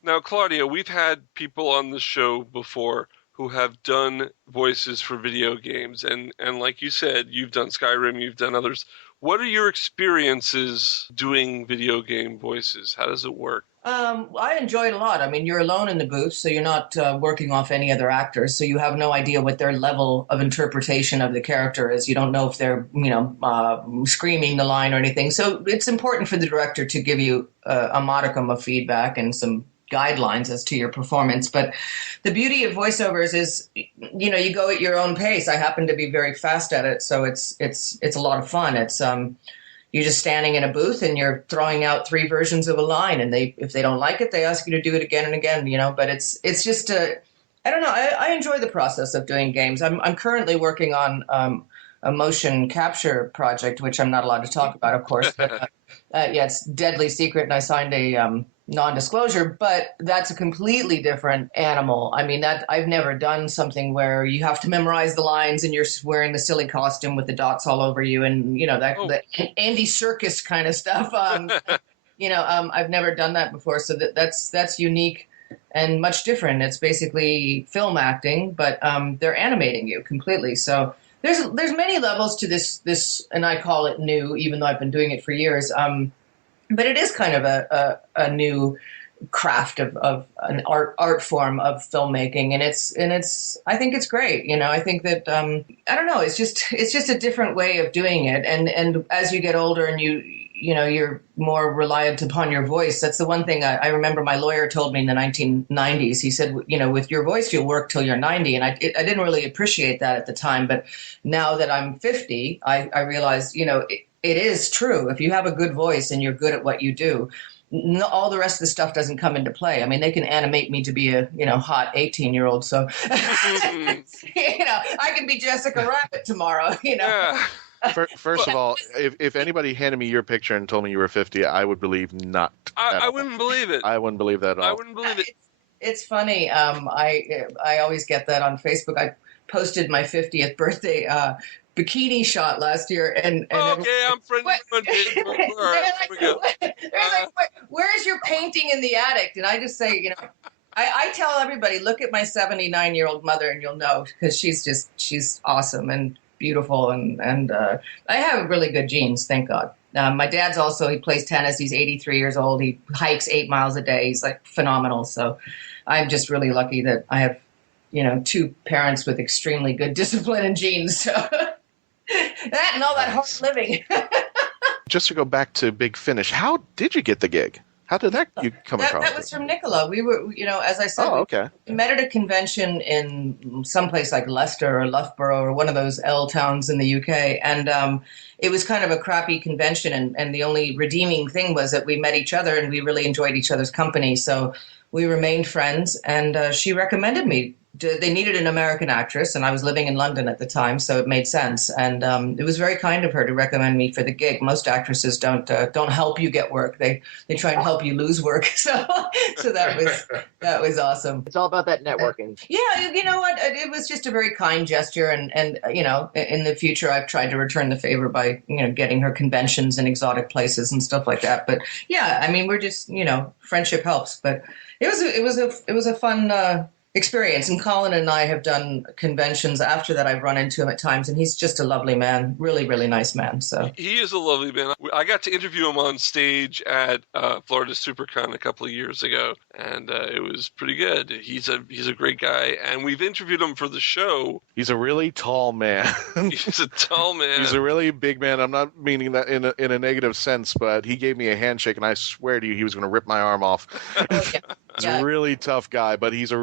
Now, Claudia, we've had people on the show before who have done voices for video games. And like you said, you've done Skyrim, you've done others. What are your experiences doing video game voices? How does it work? I enjoy it a lot. I mean, you're alone in the booth, so you're not working off any other actors, so you have no idea what their level of interpretation of the character is. You don't know if they're, screaming the line or anything. So it's important for the director to give you a modicum of feedback and some guidelines as to your performance. But the beauty of voiceovers is, you go at your own pace. I happen to be very fast at it, so it's a lot of fun. It's you're just standing in a booth and you're throwing out 3 versions of a line, and if they don't like it, they ask you to do it again and again. But it's just I don't know. I enjoy the process of doing games. I'm currently working on a motion capture project, which I'm not allowed to talk about, of course. But, it's deadly secret, and I signed a non-disclosure, but that's a completely different animal. I mean, that I've never done something where you have to memorize the lines and you're wearing the silly costume with the dots all over you, and the Andy Serkis kind of stuff. I've never done that before, so that's unique and much different. It's basically film acting, but they're animating you completely. So there's many levels to this, and I call it new, even though I've been doing it for years. But it is kind of a new craft of an art form of filmmaking, and it's I think it's great. I think that I don't know, it's just a different way of doing it, and as you get older and you're more reliant upon your voice. That's the one thing I remember my lawyer told me in the 1990s. He said, with your voice, you'll work till you're 90. And I didn't really appreciate that at the time. But now that I'm 50, I realize, it is true. If you have a good voice and you're good at what you do, all the rest of the stuff doesn't come into play. I mean, they can animate me to be a, hot 18-year-old. So, I can be Jessica Rabbit tomorrow, Yeah. First of all, if anybody handed me your picture and told me you were 50, I would believe not. I wouldn't believe it. I wouldn't believe that at all. I wouldn't believe it. It's funny. I always get that on Facebook. I posted my 50th birthday bikini shot last year, and okay, I'm friendly on Facebook. They're like, where's your painting in the attic? And I just say, I tell everybody, look at my 79-year-old mother, and you'll know, because she's awesome and beautiful, and I have really good genes, thank God. My dad's also, he plays tennis. He's 83 years old. He hikes 8 miles a day. He's like phenomenal. So I'm just really lucky that I have, two parents with extremely good discipline and genes. So that and all that hard living. Just to go back to Big Finish, how did you get the gig? How did that you come across? That was from Nicola. We were, as I said, we met at a convention in someplace like Leicester or Loughborough or one of those L towns in the UK. And it was kind of a crappy convention. And the only redeeming thing was that we met each other and we really enjoyed each other's company. So we remained friends, and she recommended me. They needed an American actress, and I was living in London at the time, so it made sense. And it was very kind of her to recommend me for the gig. Most actresses don't help you get work; they try and help you lose work. So that was awesome. It's all about that networking. Yeah, you know what? It was just a very kind gesture, and in the future, I've tried to return the favor by getting her conventions and exotic places and stuff like that. But yeah, I mean, we're just friendship helps. But it was a fun experience. And Colin and I have done conventions after that. I've run into him at times, and he's just a lovely man, really, really nice man. So he is a lovely man. I got to interview him on stage at Florida SuperCon a couple of years ago, and it was pretty good. He's a great guy, and we've interviewed him for the show. He's a really tall man. He's a tall man. He's a really big man. I'm not meaning that in a negative sense, but he gave me a handshake, and I swear to you, he was going to rip my arm off. He's a really tough guy, but he's a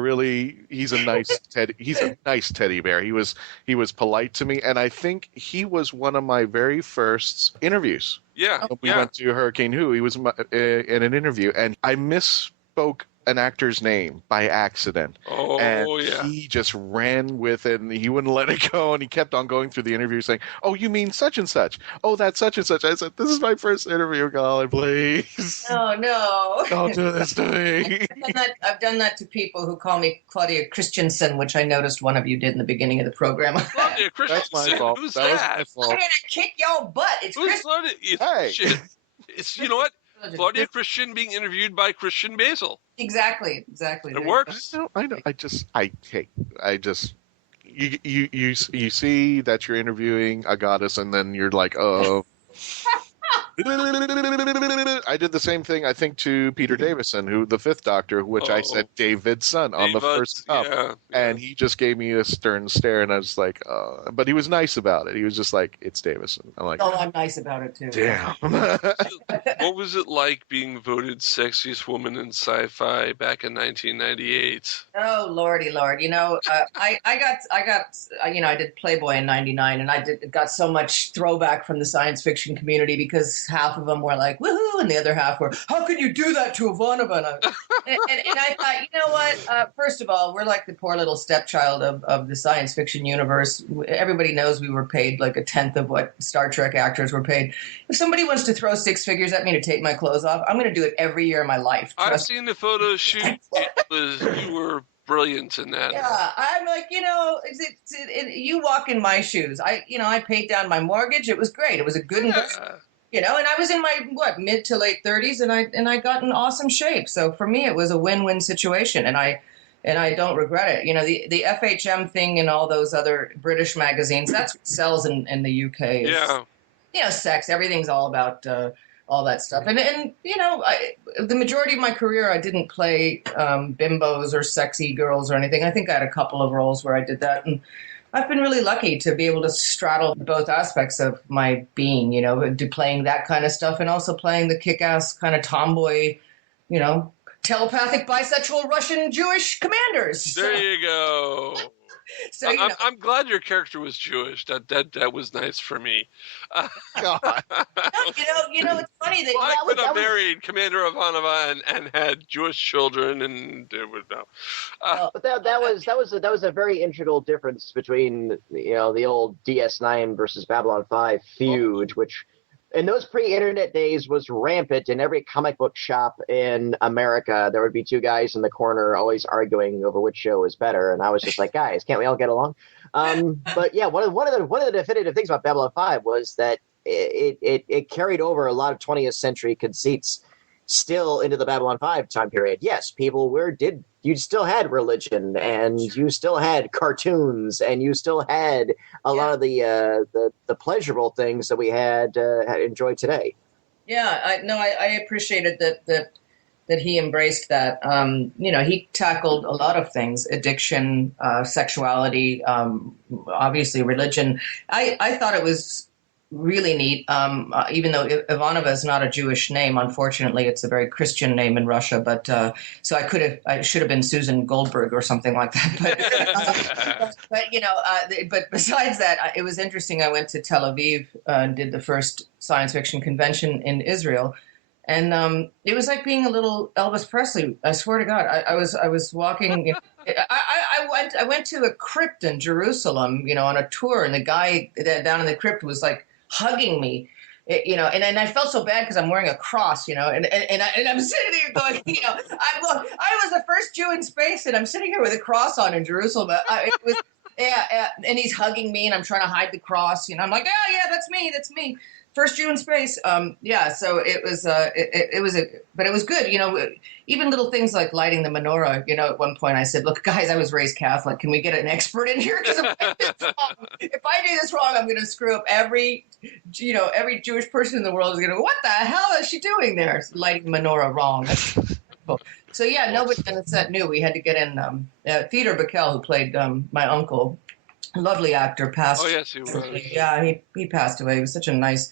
nice teddy bear. He was polite to me, and I think he was one of my very first interviews. Yeah, we went to Hurricane Who. He was in an interview, and I misspoke an actor's name by accident. Oh, and yeah. He just ran with it, and he wouldn't let it go, and he kept on going through the interview saying, "Oh, you mean such and such? Oh, that's such and such." I said, "This is my first interview, Colin, please." Oh, no. Don't do this to me. I've done that to people who call me Claudia-Christian, which I noticed one of you did in the beginning of the program. Claudia-Christian? That's my fault. Who's that? Was that? my fault. I'm going to kick your butt. It's Christian. Hey. Shit. It's, you know what? Claudia-Christian being interviewed by Christian-basel. Exactly. It works. I know. You see that you're interviewing a goddess, and then you're like, oh. I did the same thing, I think, to Peter Davison, who the Fifth Doctor, which I said David's son on the first cup, and he just gave me a stern stare, and I was like, but he was nice about it. He was just like, it's Davison. I'm like, I'm nice about it too. Damn. What was it like being voted sexiest woman in sci-fi back in 1998? Oh, lordy, Lord! I did Playboy in '99, and I got so much throwback from the science fiction community because half of them were like, woohoo, and the other half were, how could you do that to Ivanova? And I thought, you know what? First of all, we're like the poor little stepchild of the science fiction universe. Everybody knows we were paid like a tenth of what Star Trek actors were paid. If somebody wants to throw six figures at me to take my clothes off, I'm going to do it every year of my life. I've seen the photo shoot. You were brilliant in that. Yeah, I'm like, you walk in my shoes. I paid down my mortgage. It was great. It was a good investment. And I was in my mid to late 30s, and I got in awesome shape. So for me, it was a win-win situation, and I don't regret it. The FHM thing and all those other British magazines, that's what sells in the UK. Sex. Everything's all about all that stuff. And the majority of my career, I didn't play bimbos or sexy girls or anything. I think I had a couple of roles where I did that. And I've been really lucky to be able to straddle both aspects of my being, playing that kind of stuff and also playing the kick-ass kind of tomboy, telepathic bisexual Russian Jewish commanders. There you go. So I'm glad your character was Jewish. That was nice for me. God. It's funny that I could have married Commander Ivanova and had Jewish children, and it would no. But that was a very integral difference between the old DS9 versus Babylon 5 feud, which in those pre-internet days was rampant. In every comic book shop in America, there would be two guys in the corner always arguing over which show was better, and I was just like, guys, can't we all get along? But yeah, one of the definitive things about Babylon 5 was that it carried over a lot of 20th century conceits still into the Babylon 5 time period. Yes, people you still had religion, and you still had cartoons, and you still had a lot of the pleasurable things that we had enjoyed today. Yeah, I appreciated that he embraced that. He tackled a lot of things: addiction, sexuality, obviously religion. I thought it was really neat, even though Ivanova is not a Jewish name. Unfortunately, it's a very Christian name in Russia. But so I should have been Susan Goldberg or something like that. But besides that, it was interesting. I went to Tel Aviv and did the first science fiction convention in Israel, and it was like being a little Elvis Presley. I swear to God, I was walking. I went to a crypt in Jerusalem, on a tour, and the guy down in the crypt was like hugging me, and I felt so bad because I'm wearing a cross, and I'm sitting here going, I was the first Jew in space, and I'm sitting here with a cross on in Jerusalem. And he's hugging me, and I'm trying to hide the cross, I'm like, yeah, that's me. First Jew in space. So it was, but it was good. Even little things like lighting the menorah. At one point I said, look, guys, I was raised Catholic. Can we get an expert in here? Because if I do this wrong, I'm going to screw up every Jewish person in the world is going to go, what the hell is she doing there? Lighting the menorah wrong. That's cool. So yeah, nobody on the set knew. We had to get in Peter Backel, who played my uncle. Lovely actor, passed. Oh yes, he was. Yeah, he passed away. He was such a nice,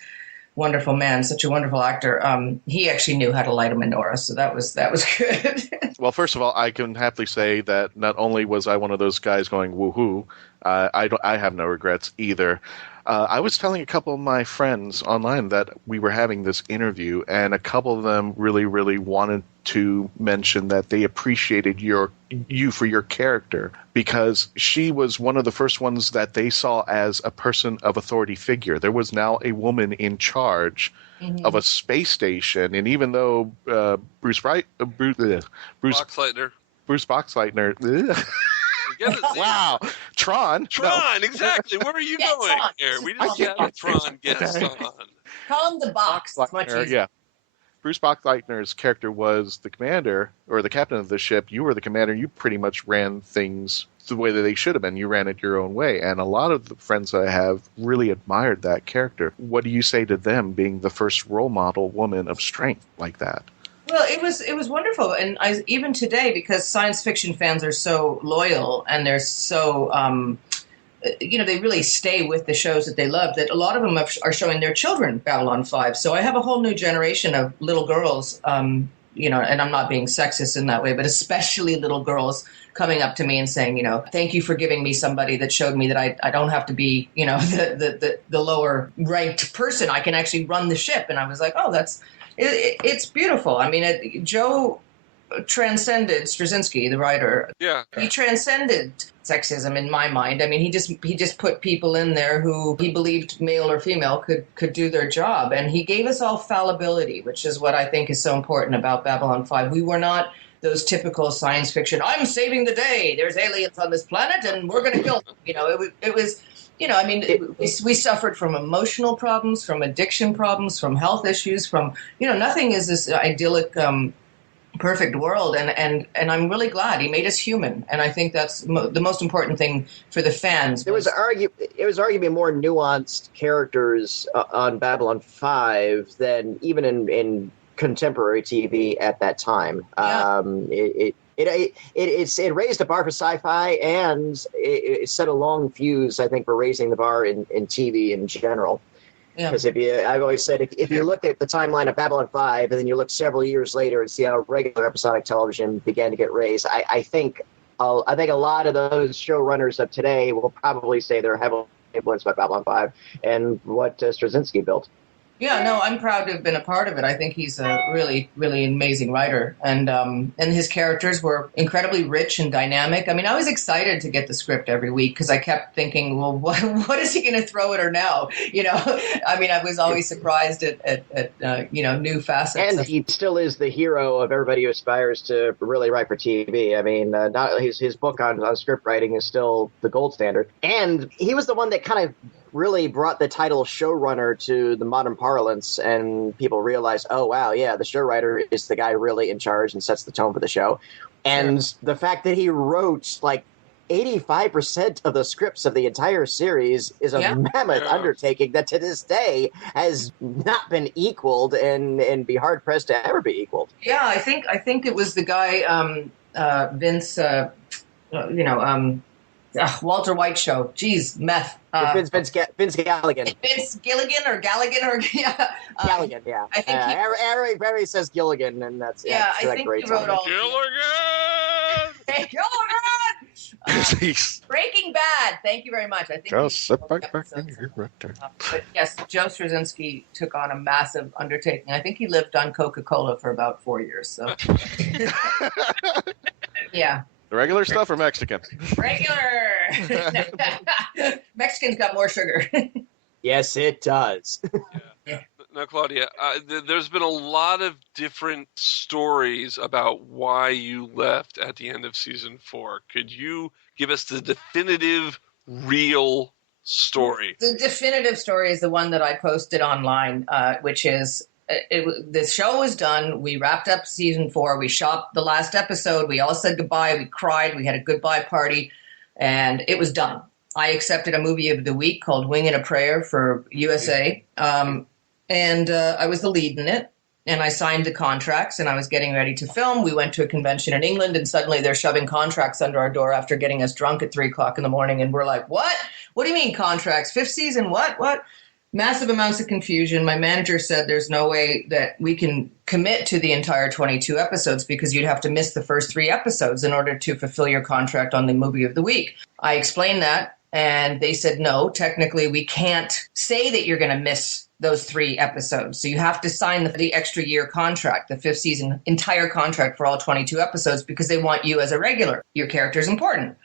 wonderful man, such a wonderful actor. He actually knew how to light a menorah, so that was good. Well, first of all, I can happily say that not only was I one of those guys going woohoo, I have no regrets either. I was telling a couple of my friends online that we were having this interview, and a couple of them really, really wanted to mention that they appreciated you for your character, because she was one of the first ones that they saw as a person of authority figure. There was now a woman in charge of a space station, and even though Bruce Boxleitner, wow, Tron, exactly. Where are you going Tron. here? We just had a Tron guest on. Call him the Box. It's much easier. Yeah. Bruce Boxleitner's character was the commander, or the captain of the ship. You were the commander. You pretty much ran things the way that they should have been. You ran it your own way. And a lot of the friends that I have really admired that character. What do you say to them being the first role model woman of strength like that? Well, it was wonderful. And even today, because science fiction fans are so loyal and they're so... they really stay with the shows that they love, that a lot of them are showing their children Babylon 5. So I have a whole new generation of little girls, and I'm not being sexist in that way, but especially little girls coming up to me and saying, thank you for giving me somebody that showed me that I don't have to be, the lower ranked person. I can actually run the ship. And I was like, oh, it's beautiful. I mean, Joe transcended Straczynski, the writer. Yeah. He transcended sexism in my mind. I mean, he just put people in there who he believed, male or female, could do their job. And he gave us all fallibility, which is what I think is so important about Babylon 5. We were not those typical science fiction, I'm saving the day, there's aliens on this planet and we're going to kill them. It was we suffered from emotional problems, from addiction problems, from health issues, from, nothing is this idyllic perfect world, and I'm really glad he made us human, and I think that's the most important thing for the fans. It was arguably more nuanced characters on Babylon 5 than even in contemporary TV at that time. Yeah. It raised the bar for sci-fi, and it set a long fuse, I think, for raising the bar in TV in general. Because I've always said, if you look at the timeline of Babylon 5, and then you look several years later and see how regular episodic television began to get raised, I think a lot of those showrunners of today will probably say they're heavily influenced by Babylon 5 and what Straczynski built. Yeah, no, I'm proud to have been a part of it. I think he's a really, really amazing writer, and his characters were incredibly rich and dynamic. I mean, I was excited to get the script every week because I kept thinking, well, what is he going to throw at her now? You know, I mean, I was always surprised at new facets. And he still is the hero of everybody who aspires to really write for TV. I mean, his book on script writing is still the gold standard, and he was the one that kind of really brought the title showrunner to the modern parlance, and people realized, oh, wow, yeah, the showrunner is the guy really in charge and sets the tone for the show. And the fact that he wrote, like, 85% of the scripts of the entire series is a mammoth undertaking that to this day has not been equaled and be hard-pressed to ever be equaled. Yeah, I think it was the guy, Vince, Walter White show. Jeez, meth. Vince Gilligan. Vince Gilligan or Galligan or Galligan, yeah. I think everybody says Gilligan, and that's I think great. He wrote all Gilligan. Breaking Bad. Thank you very much. I think just sit back in your rector. But yes, Joe Straczynski took on a massive undertaking. I think he lived on Coca-Cola for about 4 years. So yeah. The regular stuff or Mexican? Regular. Mexican's got more sugar. Yes, it does. Yeah. Now, Claudia, there's been a lot of different stories about why you left at the end of season 4. Could you give us the definitive, real story? The definitive story is the one that I posted online, which is the show was done. We wrapped up season 4. We shot the last episode. We all said goodbye. We cried. We had a goodbye party, and it was done. I accepted a movie of the week called Wing and a Prayer for USA, and I was the lead in it. And I signed the contracts, and I was getting ready to film. We went to a convention in England, and suddenly they're shoving contracts under our door after getting us drunk at 3 o'clock in the morning. And we're like, what? What do you mean contracts? 5th season? What? Massive amounts of confusion. My manager said there's no way that we can commit to the entire 22 episodes because you'd have to miss the first 3 episodes in order to fulfill your contract on the movie of the week. I explained that, and they said, no, technically we can't say that you're going to miss those 3 episodes. So you have to sign the extra year contract, the 5th season entire contract for all 22 episodes because they want you as a regular. Your character is important.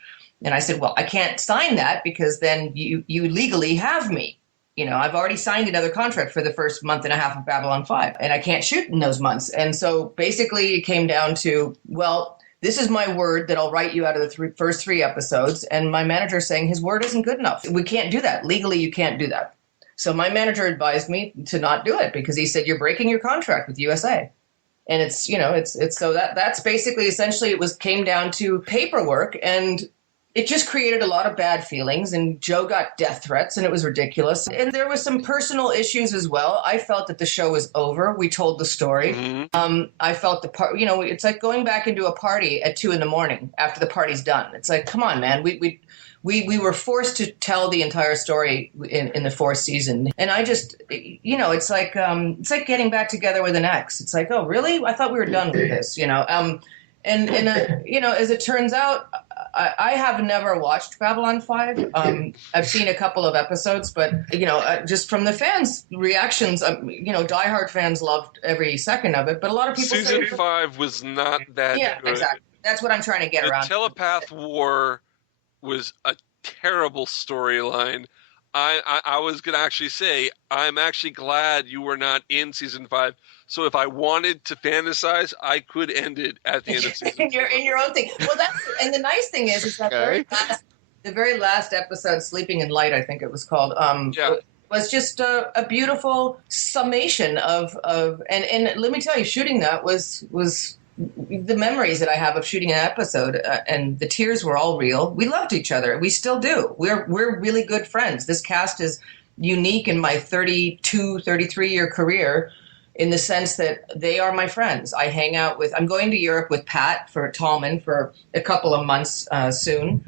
And I said, well, I can't sign that because then you legally have me. You know, I've already signed another contract for the first month and a half of Babylon 5, and I can't shoot in those months. And so basically it came down to, well, this is my word that I'll write you out of the first 3 episodes. And my manager saying his word isn't good enough. We can't do that. Legally, you can't do that. So my manager advised me to not do it because he said, you're breaking your contract with USA. And it's so that's basically essentially came down to paperwork, and it just created a lot of bad feelings, and Joe got death threats, and it was ridiculous. And there was some personal issues as well. I felt that the show was over. We told the story. Mm-hmm. I felt it's like going back into a party at 2 a.m. after the party's done. It's like, come on, man. We were forced to tell the entire story in the 4th season. And I just, it's like getting back together with an ex. It's like, oh, really? I thought we were done with this, And as it turns out, I have never watched Babylon 5. I've seen a couple of episodes, but, just from the fans' reactions, diehard fans loved every second of it. But a lot of people Season 5 was not that good. Exactly. That's what I'm trying to get around. The Telepath War was a terrible storyline. I was going to actually say, I'm actually glad you were not in season 5. So if I wanted to fantasize, I could end it at the end of season 5. in your own thing. Well, and the nice thing is that the very last episode, Sleeping in Light, I think it was called, was just a beautiful summation of and let me tell you, shooting that was the memories that I have of shooting an episode, and the tears were all real. We loved each other. We still do. We're really good friends. This cast is unique in my 33-year career, in the sense that they are my friends. I'm going to Europe with Pat for Tallman for a couple of months soon.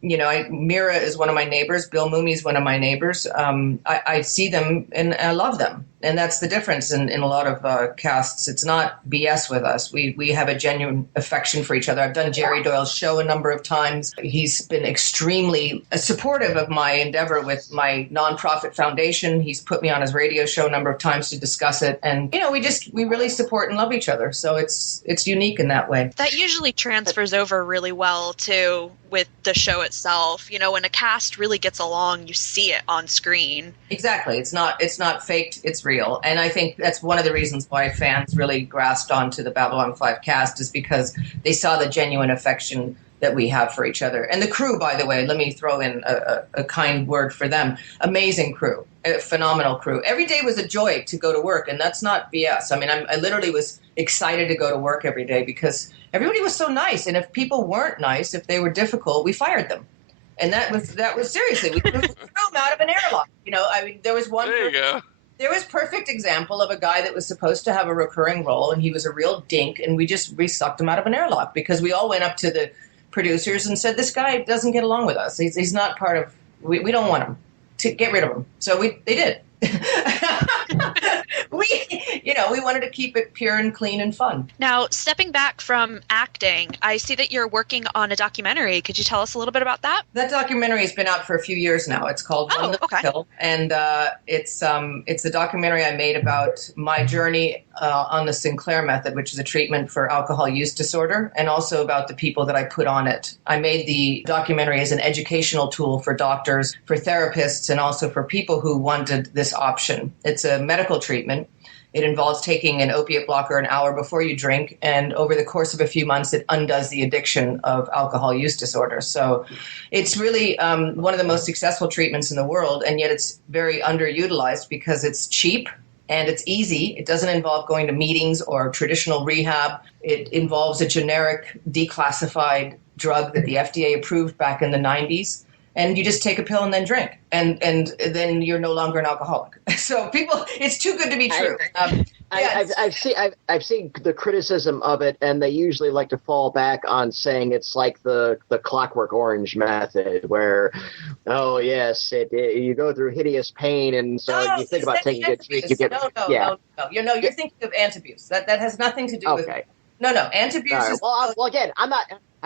Mira is one of my neighbors. Bill Mooney is one of my neighbors. I see them and I love them. And that's the difference in a lot of casts. It's not BS with us. We have a genuine affection for each other. I've done Jerry Doyle's show a number of times. He's been extremely supportive of my endeavor with my nonprofit foundation. He's put me on his radio show a number of times to discuss it. And, we really support and love each other. So it's unique in that way. That usually transfers over really well, too, with the show itself. When a cast really gets along, you see it on screen. Exactly. It's not faked. It's real. And I think that's one of the reasons why fans really grasped onto the Babylon 5 cast, is because they saw the genuine affection that we have for each other. And the crew, by the way, let me throw in a kind word for them. Amazing crew, a phenomenal crew. Every day was a joy to go to work, and that's not BS. I mean, I literally was excited to go to work every day because everybody was so nice. And if people weren't nice, if they were difficult, we fired them. And that was seriously, we threw them out of an airlock. There was one. There you go. There was perfect example of a guy that was supposed to have a recurring role, and he was a real dink, and we sucked him out of an airlock because we all went up to the producers and said, this guy doesn't get along with us. He's not part of, we don't want him, to get rid of him. So they did. We wanted to keep it pure and clean and fun. Now, stepping back from acting, I see that you're working on a documentary. Could you tell us a little bit about that? That documentary has been out for a few years now. It's called One Little Pill, and it's a documentary I made about my journey on the Sinclair method, which is a treatment for alcohol use disorder, and also about the people that I put on it. I made the documentary as an educational tool for doctors, for therapists, and also for people who wanted this option. It's a medical treatment. It involves taking an opiate blocker an hour before you drink, and over the course of a few months, it undoes the addiction of alcohol use disorder. So it's really one of the most successful treatments in the world, and yet it's very underutilized because it's cheap and it's easy. It doesn't involve going to meetings or traditional rehab. It involves a generic declassified drug that the FDA approved back in the 90s. And you just take a pill and then drink, and then you're no longer an alcoholic. So it's too good to be true. I've seen the criticism of it, and they usually like to fall back on saying it's like the Clockwork Orange method, where, oh yes, you go through hideous pain, and so you think about taking a drink, you get No. You're thinking of antabuse. That has nothing to do with. No, antabuse is. Well, again, I'm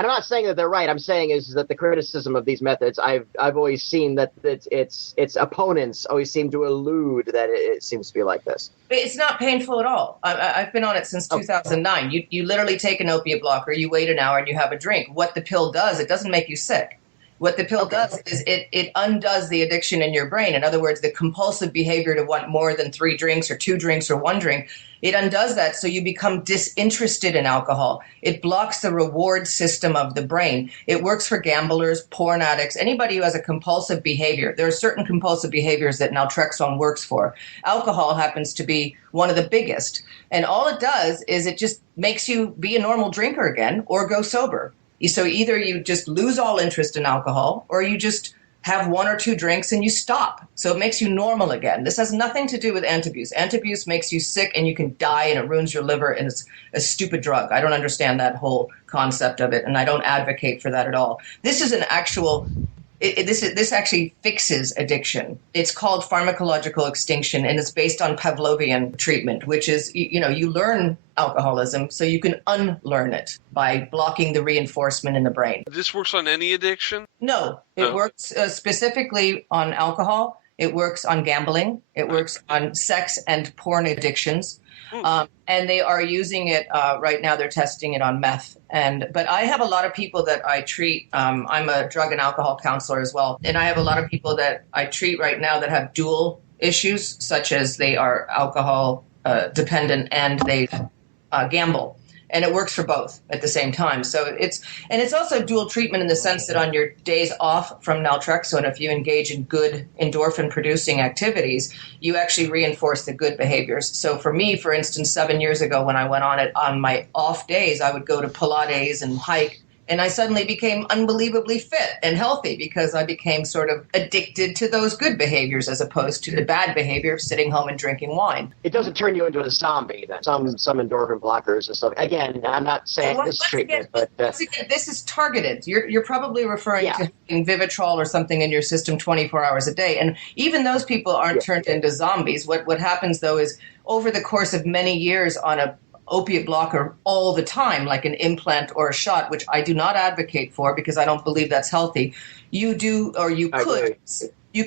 not saying that they're right. I'm saying is that the criticism of these methods, I've always seen that its opponents always seem to allude that it seems to be like this. But it's not painful at all. I've been on it since 2009. You literally take an opiate blocker, you wait an hour, and you have a drink. What the pill does, it doesn't make you sick. What the pill does is it undoes the addiction in your brain. In other words, the compulsive behavior to want more than 3 drinks or 2 drinks or 1 drink, it undoes that, so you become disinterested in alcohol. It blocks the reward system of the brain. It works for gamblers, porn addicts, anybody who has a compulsive behavior. There are certain compulsive behaviors that naltrexone works for. Alcohol happens to be one of the biggest. And all it does is it just makes you be a normal drinker again or go sober. So either you just lose all interest in alcohol, or you just have 1 or 2 drinks and you stop. So it makes you normal again. This has nothing to do with antabuse. Antabuse makes you sick and you can die, and it ruins your liver, and it's a stupid drug. I don't understand that whole concept of it, and I don't advocate for that at all. This is an actual... This actually fixes addiction. It's called pharmacological extinction, and it's based on Pavlovian treatment, which is, you learn alcoholism so you can unlearn it by blocking the reinforcement in the brain. This works on any addiction? No, it works specifically on alcohol. It works on gambling. It works on sex and porn addictions. And they are using it right now. They're testing it on meth. But I have a lot of people that I treat. I'm a drug and alcohol counselor as well. And I have a lot of people that I treat right now that have dual issues, such as they are alcohol dependent and they gamble. and it works for both at the same time. So it's also dual treatment in the sense that on your days off from naltrexone, if you engage in good endorphin producing activities, you actually reinforce the good behaviors. So for me, for instance, 7 years ago when I went on it, on my off days, I would go to Pilates and hike. And I suddenly became unbelievably fit and healthy because I became sort of addicted to those good behaviors as opposed to the bad behavior of sitting home and drinking wine. It doesn't turn you into a zombie then. Some endorphin blockers and stuff. Again, I'm not saying this treatment, but once again, this is targeted. You're probably referring to having Vivitrol or something in your system 24 hours a day. And even those people aren't turned into zombies. What happens though is over the course of many years on a opiate blocker all the time, like an implant or a shot, which I do not advocate for because I don't believe that's healthy. You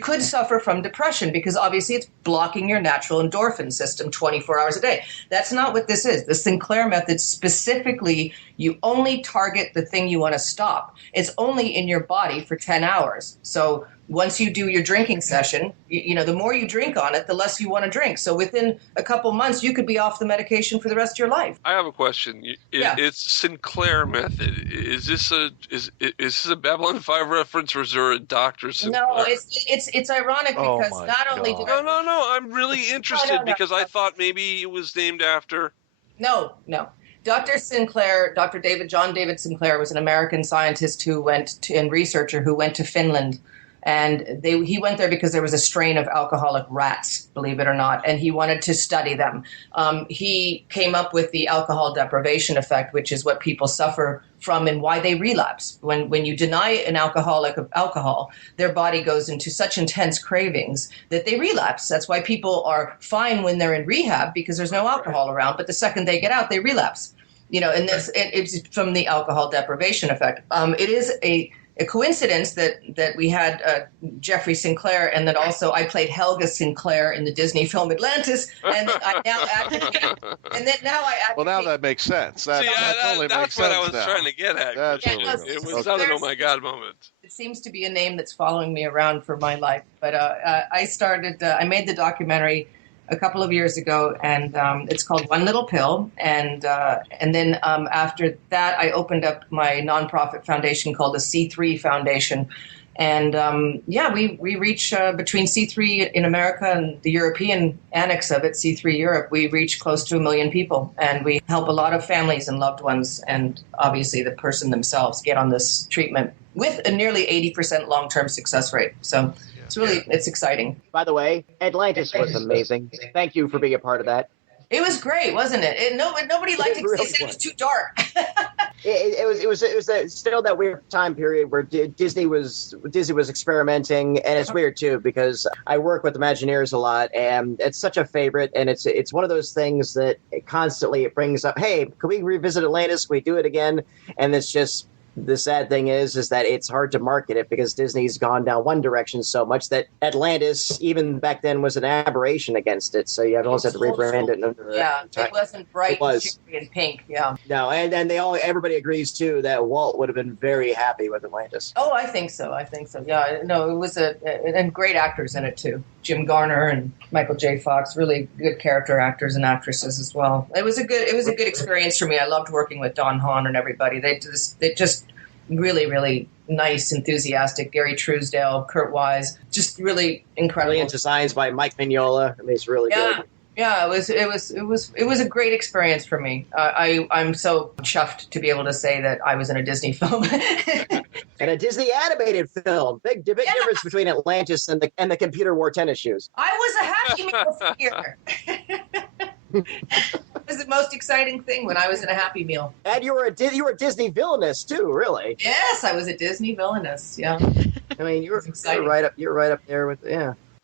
could suffer from depression because obviously it's blocking your natural endorphin system 24 hours a day. That's not what this is. The Sinclair method specifically, you only target the thing you want to stop. It's only in your body for 10 hours. So once you do your drinking session, the more you drink on it, the less you want to drink. So within a couple months, you could be off the medication for the rest of your life. I have a question. It's Sinclair method. Is this a Babylon 5 reference, or is there a Dr. Sinclair? No, it's ironic because not only did No, I'm really interested because I thought maybe it was named after. No. Dr. Sinclair, John David Sinclair was an American scientist and researcher who went to Finland. And he went there because there was a strain of alcoholic rats, believe it or not, and he wanted to study them. He came up with the alcohol deprivation effect, which is what people suffer from and why they relapse. When you deny an alcoholic of alcohol, their body goes into such intense cravings that they relapse. That's why people are fine when they're in rehab because there's no alcohol around, but the second they get out, they relapse. And it's from the alcohol deprivation effect. It is a coincidence that we had Jeffrey Sinclair and that also I played Helga Sinclair in the Disney film Atlantis, and I now advocate. And then now I advocate. Well, now that makes sense. That's what I was trying to get at. It was not an oh my God moment. It seems to be a name that's following me around for my life. But I made the documentary a couple of years ago, and it's called One Little Pill. And then after that, I opened up my nonprofit foundation called the C3 Foundation. And we reach between C3 in America and the European annex of it, C3 Europe, we reach close to 1 million people. And we help a lot of families and loved ones and obviously the person themselves get on this treatment with a nearly 80% long-term success rate. So it's exciting. By the way, Atlantis was amazing. Thank you for being a part of that. It was great, wasn't it? Nobody liked it because they said it was too dark. It was still that weird time period where Disney was experimenting, and it's weird too because I work with Imagineers a lot, and it's such a favorite, and it's one of those things that it brings up. Hey, can we revisit Atlantis? Can we do it again? And it's just. The sad thing is that it's hard to market it because Disney's gone down one direction so much that Atlantis, even back then, was an aberration against it. So you almost had to rebrand it. It wasn't bright and pink. Yeah. No, and everybody agrees too that Walt would have been very happy with Atlantis. Oh, I think so. Yeah. No, it was and great actors in it too. Jim Garner and Michael J. Fox, really good character actors and actresses as well. It was a good experience for me. I loved working with Don Hahn and everybody. They just really, really nice, enthusiastic. Gary Truesdale, Kurt Wise, just really incredible. Brilliant designs by Mike Mignola. I mean, it's really good. Yeah, it was a great experience for me. I'm so chuffed to be able to say that I was in a Disney film. And a Disney animated film. Big difference between Atlantis and the computer wore tennis shoes. I was a Happy Meal figure. It was the most exciting thing when I was in a Happy Meal. And you were a Disney villainess too, really. Yes, I was a Disney villainess. Yeah. I mean, you're right up there with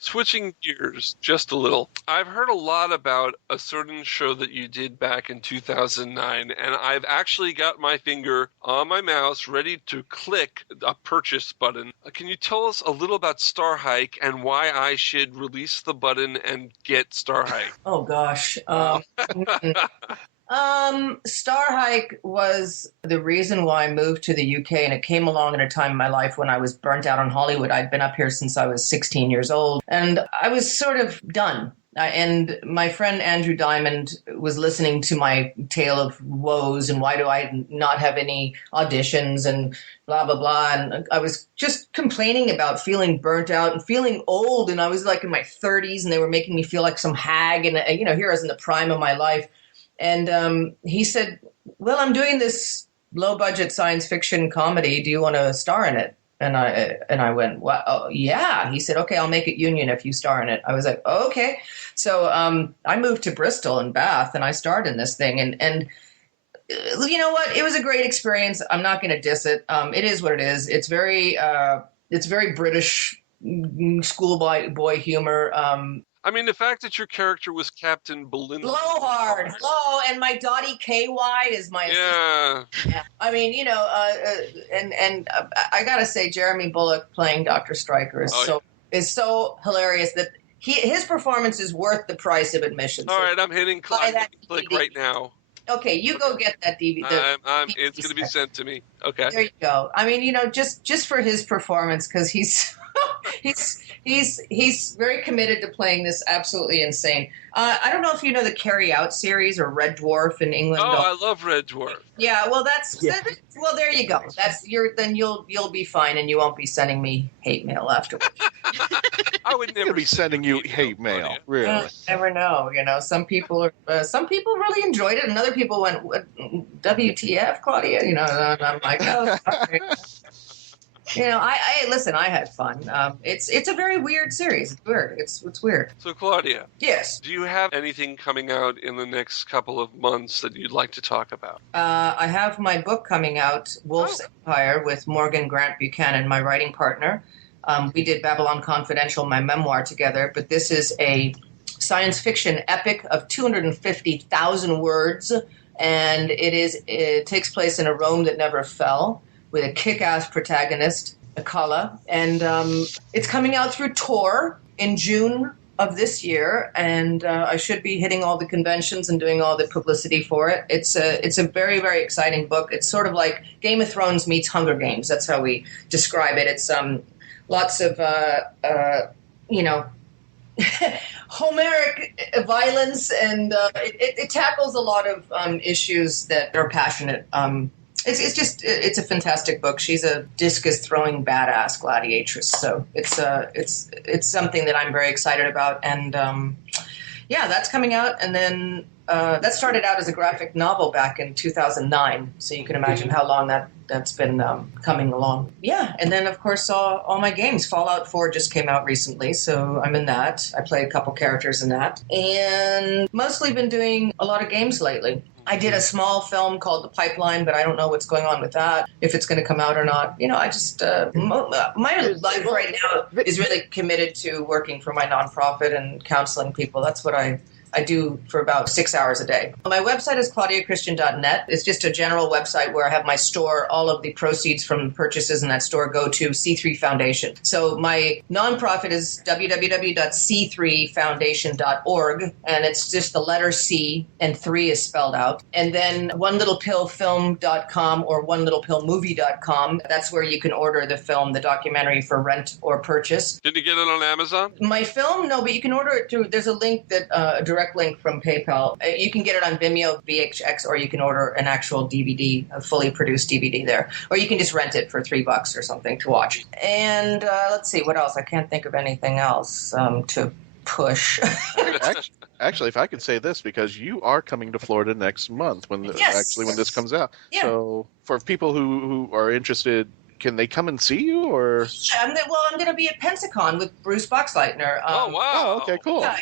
Switching gears just a little, I've heard a lot about a certain show that you did back in 2009, and I've actually got my finger on my mouse ready to click a purchase button. Can you tell us a little about Star Hike and why I should release the button and get Star Hike? Oh, gosh. Star Hike was the reason why I moved to the UK, and it came along at a time in my life when I was burnt out on Hollywood. I'd been up here since I was 16 years old, and I was sort of done. And my friend Andrew Diamond was listening to my tale of woes and why do I not have any auditions and blah, blah, blah. And I was just complaining about feeling burnt out and feeling old. And I was like in my 30s and they were making me feel like some hag. And, here I was in the prime of my life. And he said, well, I'm doing this low budget science fiction comedy. Do you want to star in it? And I went, well, oh, yeah. He said, okay, I'll make it union if you star in it. I was like, oh, okay. So I moved to Bristol and Bath, and I starred in this thing. And you know what? It was a great experience. I'm not going to diss it. It is what it is. It's very British schoolboy humor. I mean, the fact that your character was Captain Belinda. Blowhard. Hello, and my Dottie KY is my assistant. Yeah. I mean, and I gotta say, Jeremy Bulloch playing Dr. Stryker is so hilarious that his performance is worth the price of admission. All right, I'm hitting click right now. Okay, you go get that DVD. It's going to be sent to me. Okay. There you go. I mean, just for his performance, because he's very committed to playing this absolutely insane. I don't know if you know the Carry Out series or Red Dwarf in England. Oh, I love Red Dwarf. Yeah, well, well, there you go. Then you'll be fine, and you won't be sending me hate mail afterwards. I would never be sending you hate mail. Really? Never know. Some people really enjoyed it, and other people went, "WTF, Claudia?" And I'm like, "Oh, sorry." Listen. I had fun. It's a very weird series. It's weird. It's weird. So, Claudia. Yes. Do you have anything coming out in the next couple of months that you'd like to talk about? I have my book coming out, Wolf's Empire, with Morgan Grant Buchanan, my writing partner. We did Babylon Confidential, my memoir, together, but this is a science fiction epic of 250,000 words, and it takes place in a Rome that never fell, with a kick-ass protagonist, Akala, and it's coming out through Tor in June of this year, and I should be hitting all the conventions and doing all the publicity for it. It's a very, very exciting book. It's sort of like Game of Thrones meets Hunger Games. That's how we describe it. It's lots of Homeric violence, and it tackles a lot of issues that are passionate. It's a fantastic book. She's a discus throwing badass gladiatrix, so it's something that I'm very excited about. And that's coming out, and then that started out as a graphic novel back in 2009. So you can imagine how long that's been coming along. Yeah, and then of course all my games. Fallout 4 just came out recently, so I'm in that. I play a couple characters in that, and mostly been doing a lot of games lately. I did a small film called The Pipeline, but I don't know what's going on with that, if it's going to come out or not. I just, my life right now is really committed to working for my nonprofit and counseling people. That's what I do for about 6 hours a day. My website is claudia-christian.net. It's just a general website where I have my store. All of the proceeds from purchases in that store go to C3 Foundation. So my nonprofit is www.c3foundation.org, and it's just the letter C, and 3 is spelled out. And then onelittlepillfilm.com or onelittlepillmovie.com. That's where you can order the film, the documentary, for rent or purchase. Did you get it on Amazon? My film? No, but you can order it through, there's a link that, direct link from PayPal. You can get it on Vimeo, VHX, or you can order an actual DVD, a fully produced DVD there. Or you can just rent it for $3 or something to watch. And let's see, what else? I can't think of anything else to push. Actually, if I could say this, because you are coming to Florida next month when this comes out. Yeah. So for people who are interested, can they come and see you, or? I'm going to be at Pensacon with Bruce Boxleitner. Oh, wow. Okay, cool. Yeah.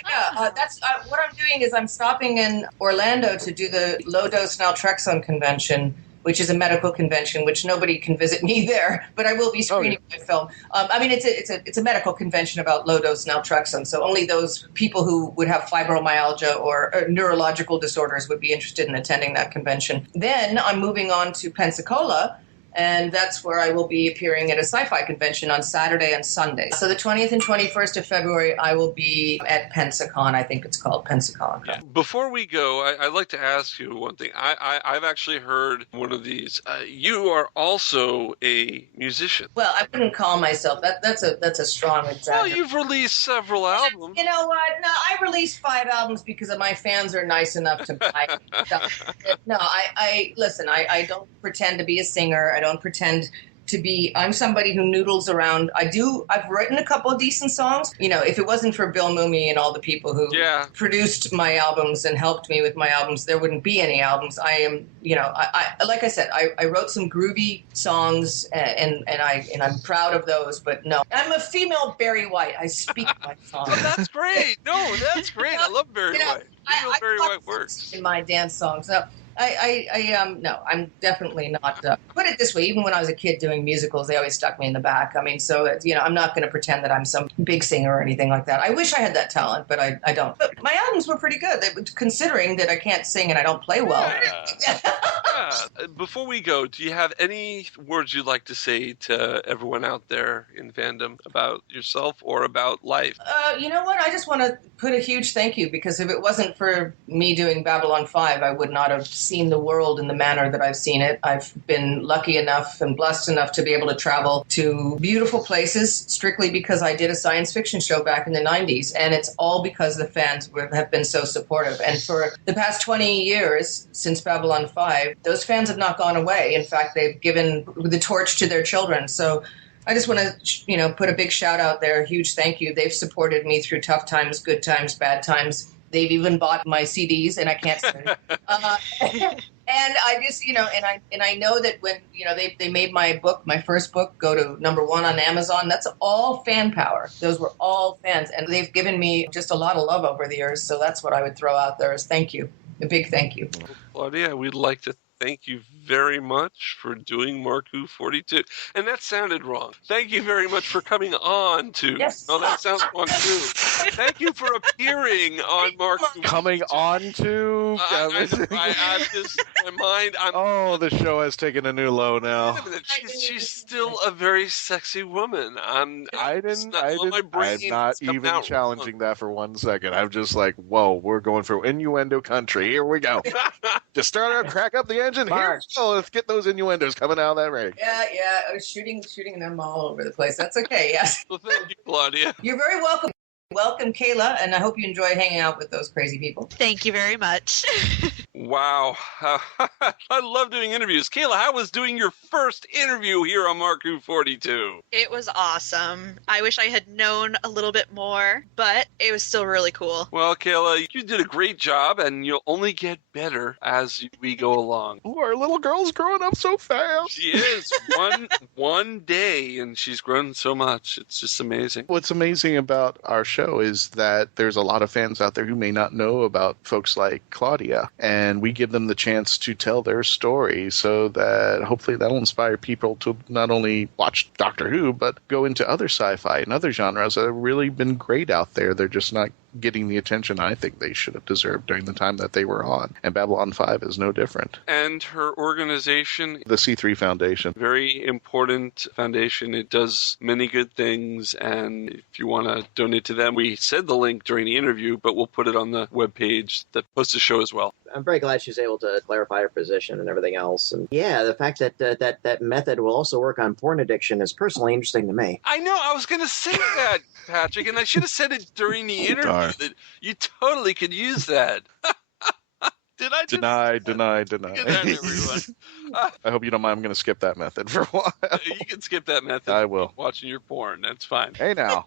That's what I'm doing is I'm stopping in Orlando to do the low-dose naltrexone convention, which is a medical convention, which nobody can visit me there, but I will be screening my film. It's a medical convention about low-dose naltrexone, so only those people who would have fibromyalgia or neurological disorders would be interested in attending that convention. Then I'm moving on to Pensacola, and that's where I will be appearing at a sci-fi convention on Saturday and Sunday. So the 20th and 21st of February, I will be at Pensacon. I think it's called Pensacon. Yeah. Before we go, I'd like to ask you one thing. I've actually heard one of these. You are also a musician. Well, I wouldn't call myself that's a strong example. Well, you've released several albums. You know what? No, I released 5 albums because my fans are nice enough to buy stuff. No, I listen. I don't pretend to be a singer. I don't pretend to be. I'm somebody who noodles around. I've written a couple of decent songs. You know, if it wasn't for Bill Mooney and all the people who produced my albums and helped me with my albums, there wouldn't be any albums. I am, you know, I like I said, I wrote some groovy songs and I'm proud of those. But no, I'm a female Barry White. I speak my songs. Oh, that's great. No, that's great. I love Barry White. Barry White works in my dance songs. No. No, I'm definitely not. Put it this way, even when I was a kid doing musicals, they always stuck me in the back. I mean, so, you know, I'm not going to pretend that I'm some big singer or anything like that. I wish I had that talent, but I don't. But my albums were pretty good, considering that I can't sing and I don't play well. Before we go, do you have any words you'd like to say to everyone out there in fandom about yourself or about life? You know what? I just want to put a huge thank you, because if it wasn't for me doing Babylon 5, I would not have seen the world in the manner that I've seen it. I've been lucky enough and blessed enough to be able to travel to beautiful places strictly because I did a science fiction show back in the 90s, and it's all because the fans have been so supportive. And for the past 20 years since Babylon 5, those fans have not gone away. In fact, they've given the torch to their children. So I just want to, you know, put a big shout out there, a huge thank you. They've supported me through tough times, good times, bad times. They've even bought my CDs, and I can't sing. And I just, you know, and I know that when, you know, they made my first book, go to #1 on Amazon. That's all fan power. Those were all fans, and they've given me just a lot of love over the years. So that's what I would throw out there as thank you, a big thank you. Claudia, we'd like to thank you very much for doing Mark Who 42. And that sounded wrong. Thank you very much for coming on to. Yes. No, that sounds wrong too. Thank you for appearing on Mark Who 42. Coming on to. I'm just, my mind. The show has taken a new low now. Wait a minute, she's still a very sexy woman. I'm not even challenging that for 1 second. I'm just like, whoa, we're going for innuendo country. Here we go. Just start out, crack up the engine. Here we go. Let's get those innuendos coming out of that rig. Yeah. I was shooting them all over the place. That's okay. Yes. Well, thank you, Claudia. You're very welcome. Welcome, Kayla, and I hope you enjoy hanging out with those crazy people. Thank you very much. Wow. I love doing interviews. Kayla, how was doing your first interview here on Mark Who 42? It was awesome. I wish I had known a little bit more, but it was still really cool. Well, Kayla, you did a great job, and you'll only get better as we go along. Ooh, our little girl's growing up so fast. She is. One day, and she's grown so much. It's just amazing. What's amazing about our show is that there's a lot of fans out there who may not know about folks like Claudia, and we give them the chance to tell their story so that hopefully that'll inspire people to not only watch Doctor Who, but go into other sci-fi and other genres that have really been great out there. They're just not getting the attention I think they should have deserved during the time that they were on. And Babylon 5 is no different. And her organization, the C3 Foundation. Very important foundation. It does many good things, and if you want to donate to them, we said the link during the interview, but we'll put it on the webpage that posts the show as well. I'm very glad she's able to clarify her position and everything else. And yeah, the fact that that method will also work on porn addiction is personally interesting to me. I know. I was going to say that, Patrick, and I should have said it during the interview. That you totally could use that. Did I just... Deny. Good night, everyone. I hope you don't mind. I'm going to skip that method for a while. You can skip that method. I will. Watching your porn. That's fine. Hey, now.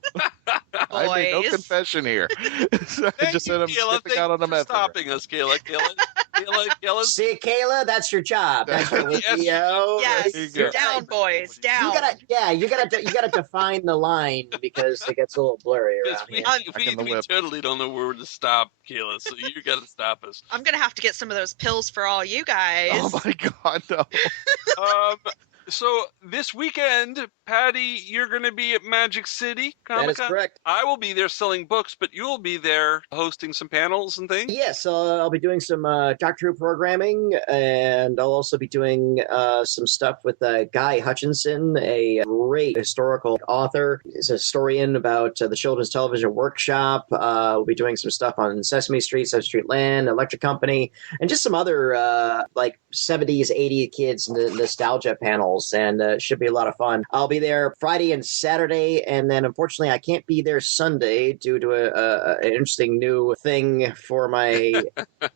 I made no confession here. I just said I'm skipping out on a method. Stopping us, Kayla. Kayla. See, Kayla, that's your job. That's your video. Yes, down, boys, down. You gotta define the line because it gets a little blurry around here. We totally don't know where to stop, Kayla, so you got to stop us. I'm going to have to get some of those pills for all you guys. Oh, my God, no. So this weekend, Patty, you're going to be at Magic City Comic-Con? That is correct. I will be there selling books, but you'll be there hosting some panels and things? Yes, I'll be doing some Doctor Who programming, and I'll also be doing some stuff with Guy Hutchinson, a great historical author. He's a historian about the Children's Television Workshop. We'll be doing some stuff on Sesame Street Land, Electric Company, and just some other like 70s, 80s kids nostalgia panels, and it should be a lot of fun. I'll be there Friday and Saturday, and then unfortunately I can't be there Sunday due to an interesting new thing for my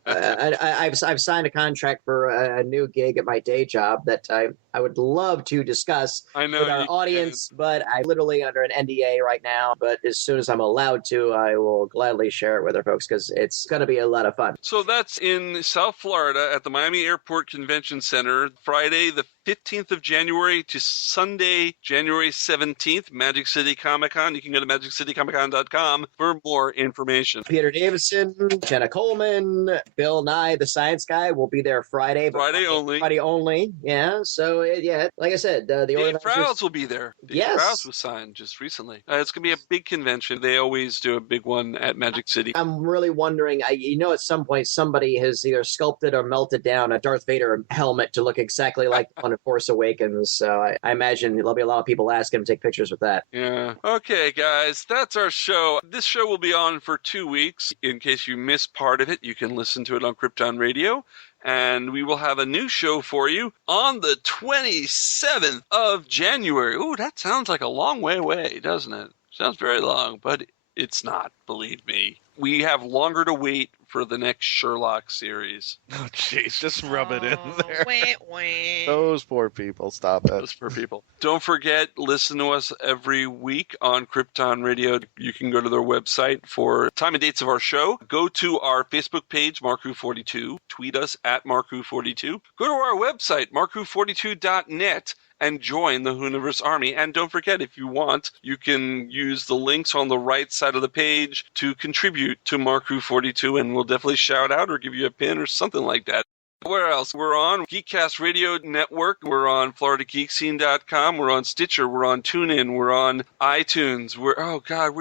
I've signed a contract for a new gig at my day job that I would love to discuss with our audience, but I'm literally under an NDA right now. But as soon as I'm allowed to, I will gladly share it with our folks because it's going to be a lot of fun. So that's in South Florida at the Miami Airport Convention Center, Friday the 15th of January to Sunday, January 17th, Magic City Comic-Con. You can go to magiccitycomiccon.com for more information. Peter Davison, Jenna Coleman, Bill Nye, the Science Guy will be there Friday. Friday only. Friday only, yeah. So, yeah, like I said, the Dave Prowse will be there. Dave Yes. Prowse was signed just recently. It's going to be a big convention. They always do a big one at Magic City. I'm really wondering, at some point somebody has either sculpted or melted down a Darth Vader helmet to look exactly like the one in Force Awakens. So I imagine there'll be a lot of people asking him to take pictures with that. Yeah. Okay, guys, that's our show. This show will be on for 2 weeks. In case you missed part of it, you can listen to it on Krypton Radio. And we will have a new show for you on the 27th of January. Ooh, that sounds like a long way away, doesn't it? Sounds very long, but it's not, believe me. We have longer to wait for the next Sherlock series. Oh, jeez, just rub it in there. Wait. Those poor people, stop it. Those poor people. Don't forget, listen to us every week on Krypton Radio. You can go to their website for time and dates of our show. Go to our Facebook page, MarkWho42. Tweet us at MarkWho42. Go to our website, markwho42.net. and join the WHOniverse Army. And don't forget, if you want, you can use the links on the right side of the page to contribute to Mark Who 42, and we'll definitely shout out or give you a pin or something like that. Where else? We're on Geekcast Radio Network. We're on FloridaGeekScene.com. We're on Stitcher. We're on TuneIn. We're on iTunes. We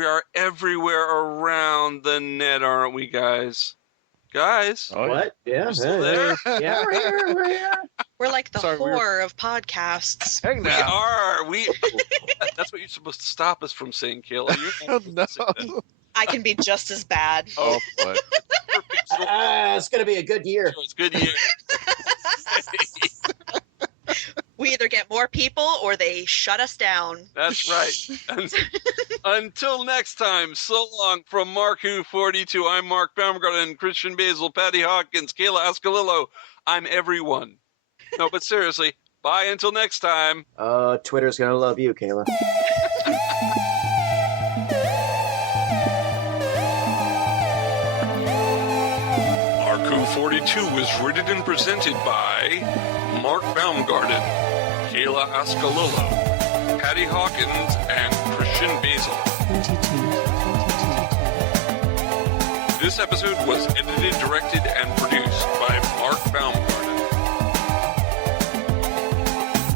are everywhere around the net, aren't we, guys? Guys? Oh, what? Yeah. Still there? Yeah, we're here. We're like the whore of podcasts. We are. That's what you're supposed to stop us from saying, Kayla. No. I can be just as bad. Oh, boy. It's going to be a good year. It's a good year. We either get more people or they shut us down. That's right. Until next time, so long from Mark Who 42. I'm Mark Baumgarten, Christian-basel, Patty-Hawkins, Kayla Ascolillo. I'm everyone. No, but seriously, bye until next time. Twitter's going to love you, Kayla. Mark Who 42 is written and presented by Mark Baumgarten, Kayla Ascolillo, Patty-Hawkins, and Christian-basel. This episode was edited, directed, and produced by Mark Baumgarten.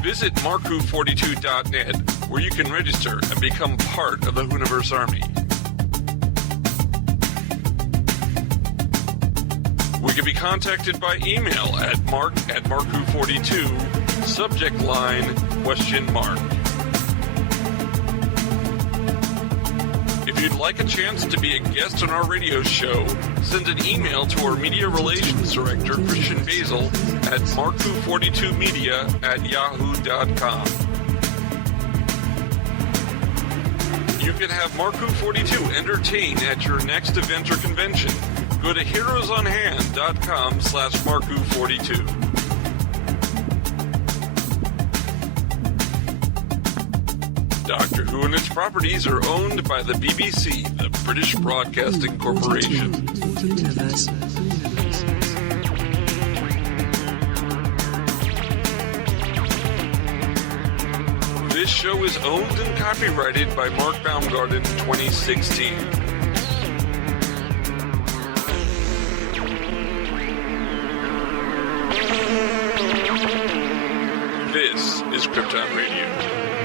Visit markwho42.net, where you can register and become part of the WHOniverse Army. We can be contacted by email at mark@markwho42, subject line, ? If you'd like a chance to be a guest on our radio show, send an email to our media relations director, Christian Basel, at markwho42media@yahoo.com. You can have Mark Who 42 entertain at your next event or convention. Go to heroesonhand.com/markwho42. Doctor Who and its properties are owned by the BBC, the British Broadcasting Corporation. This show is owned and copyrighted by Mark Baumgarten 2016. This is is Krypton Radio.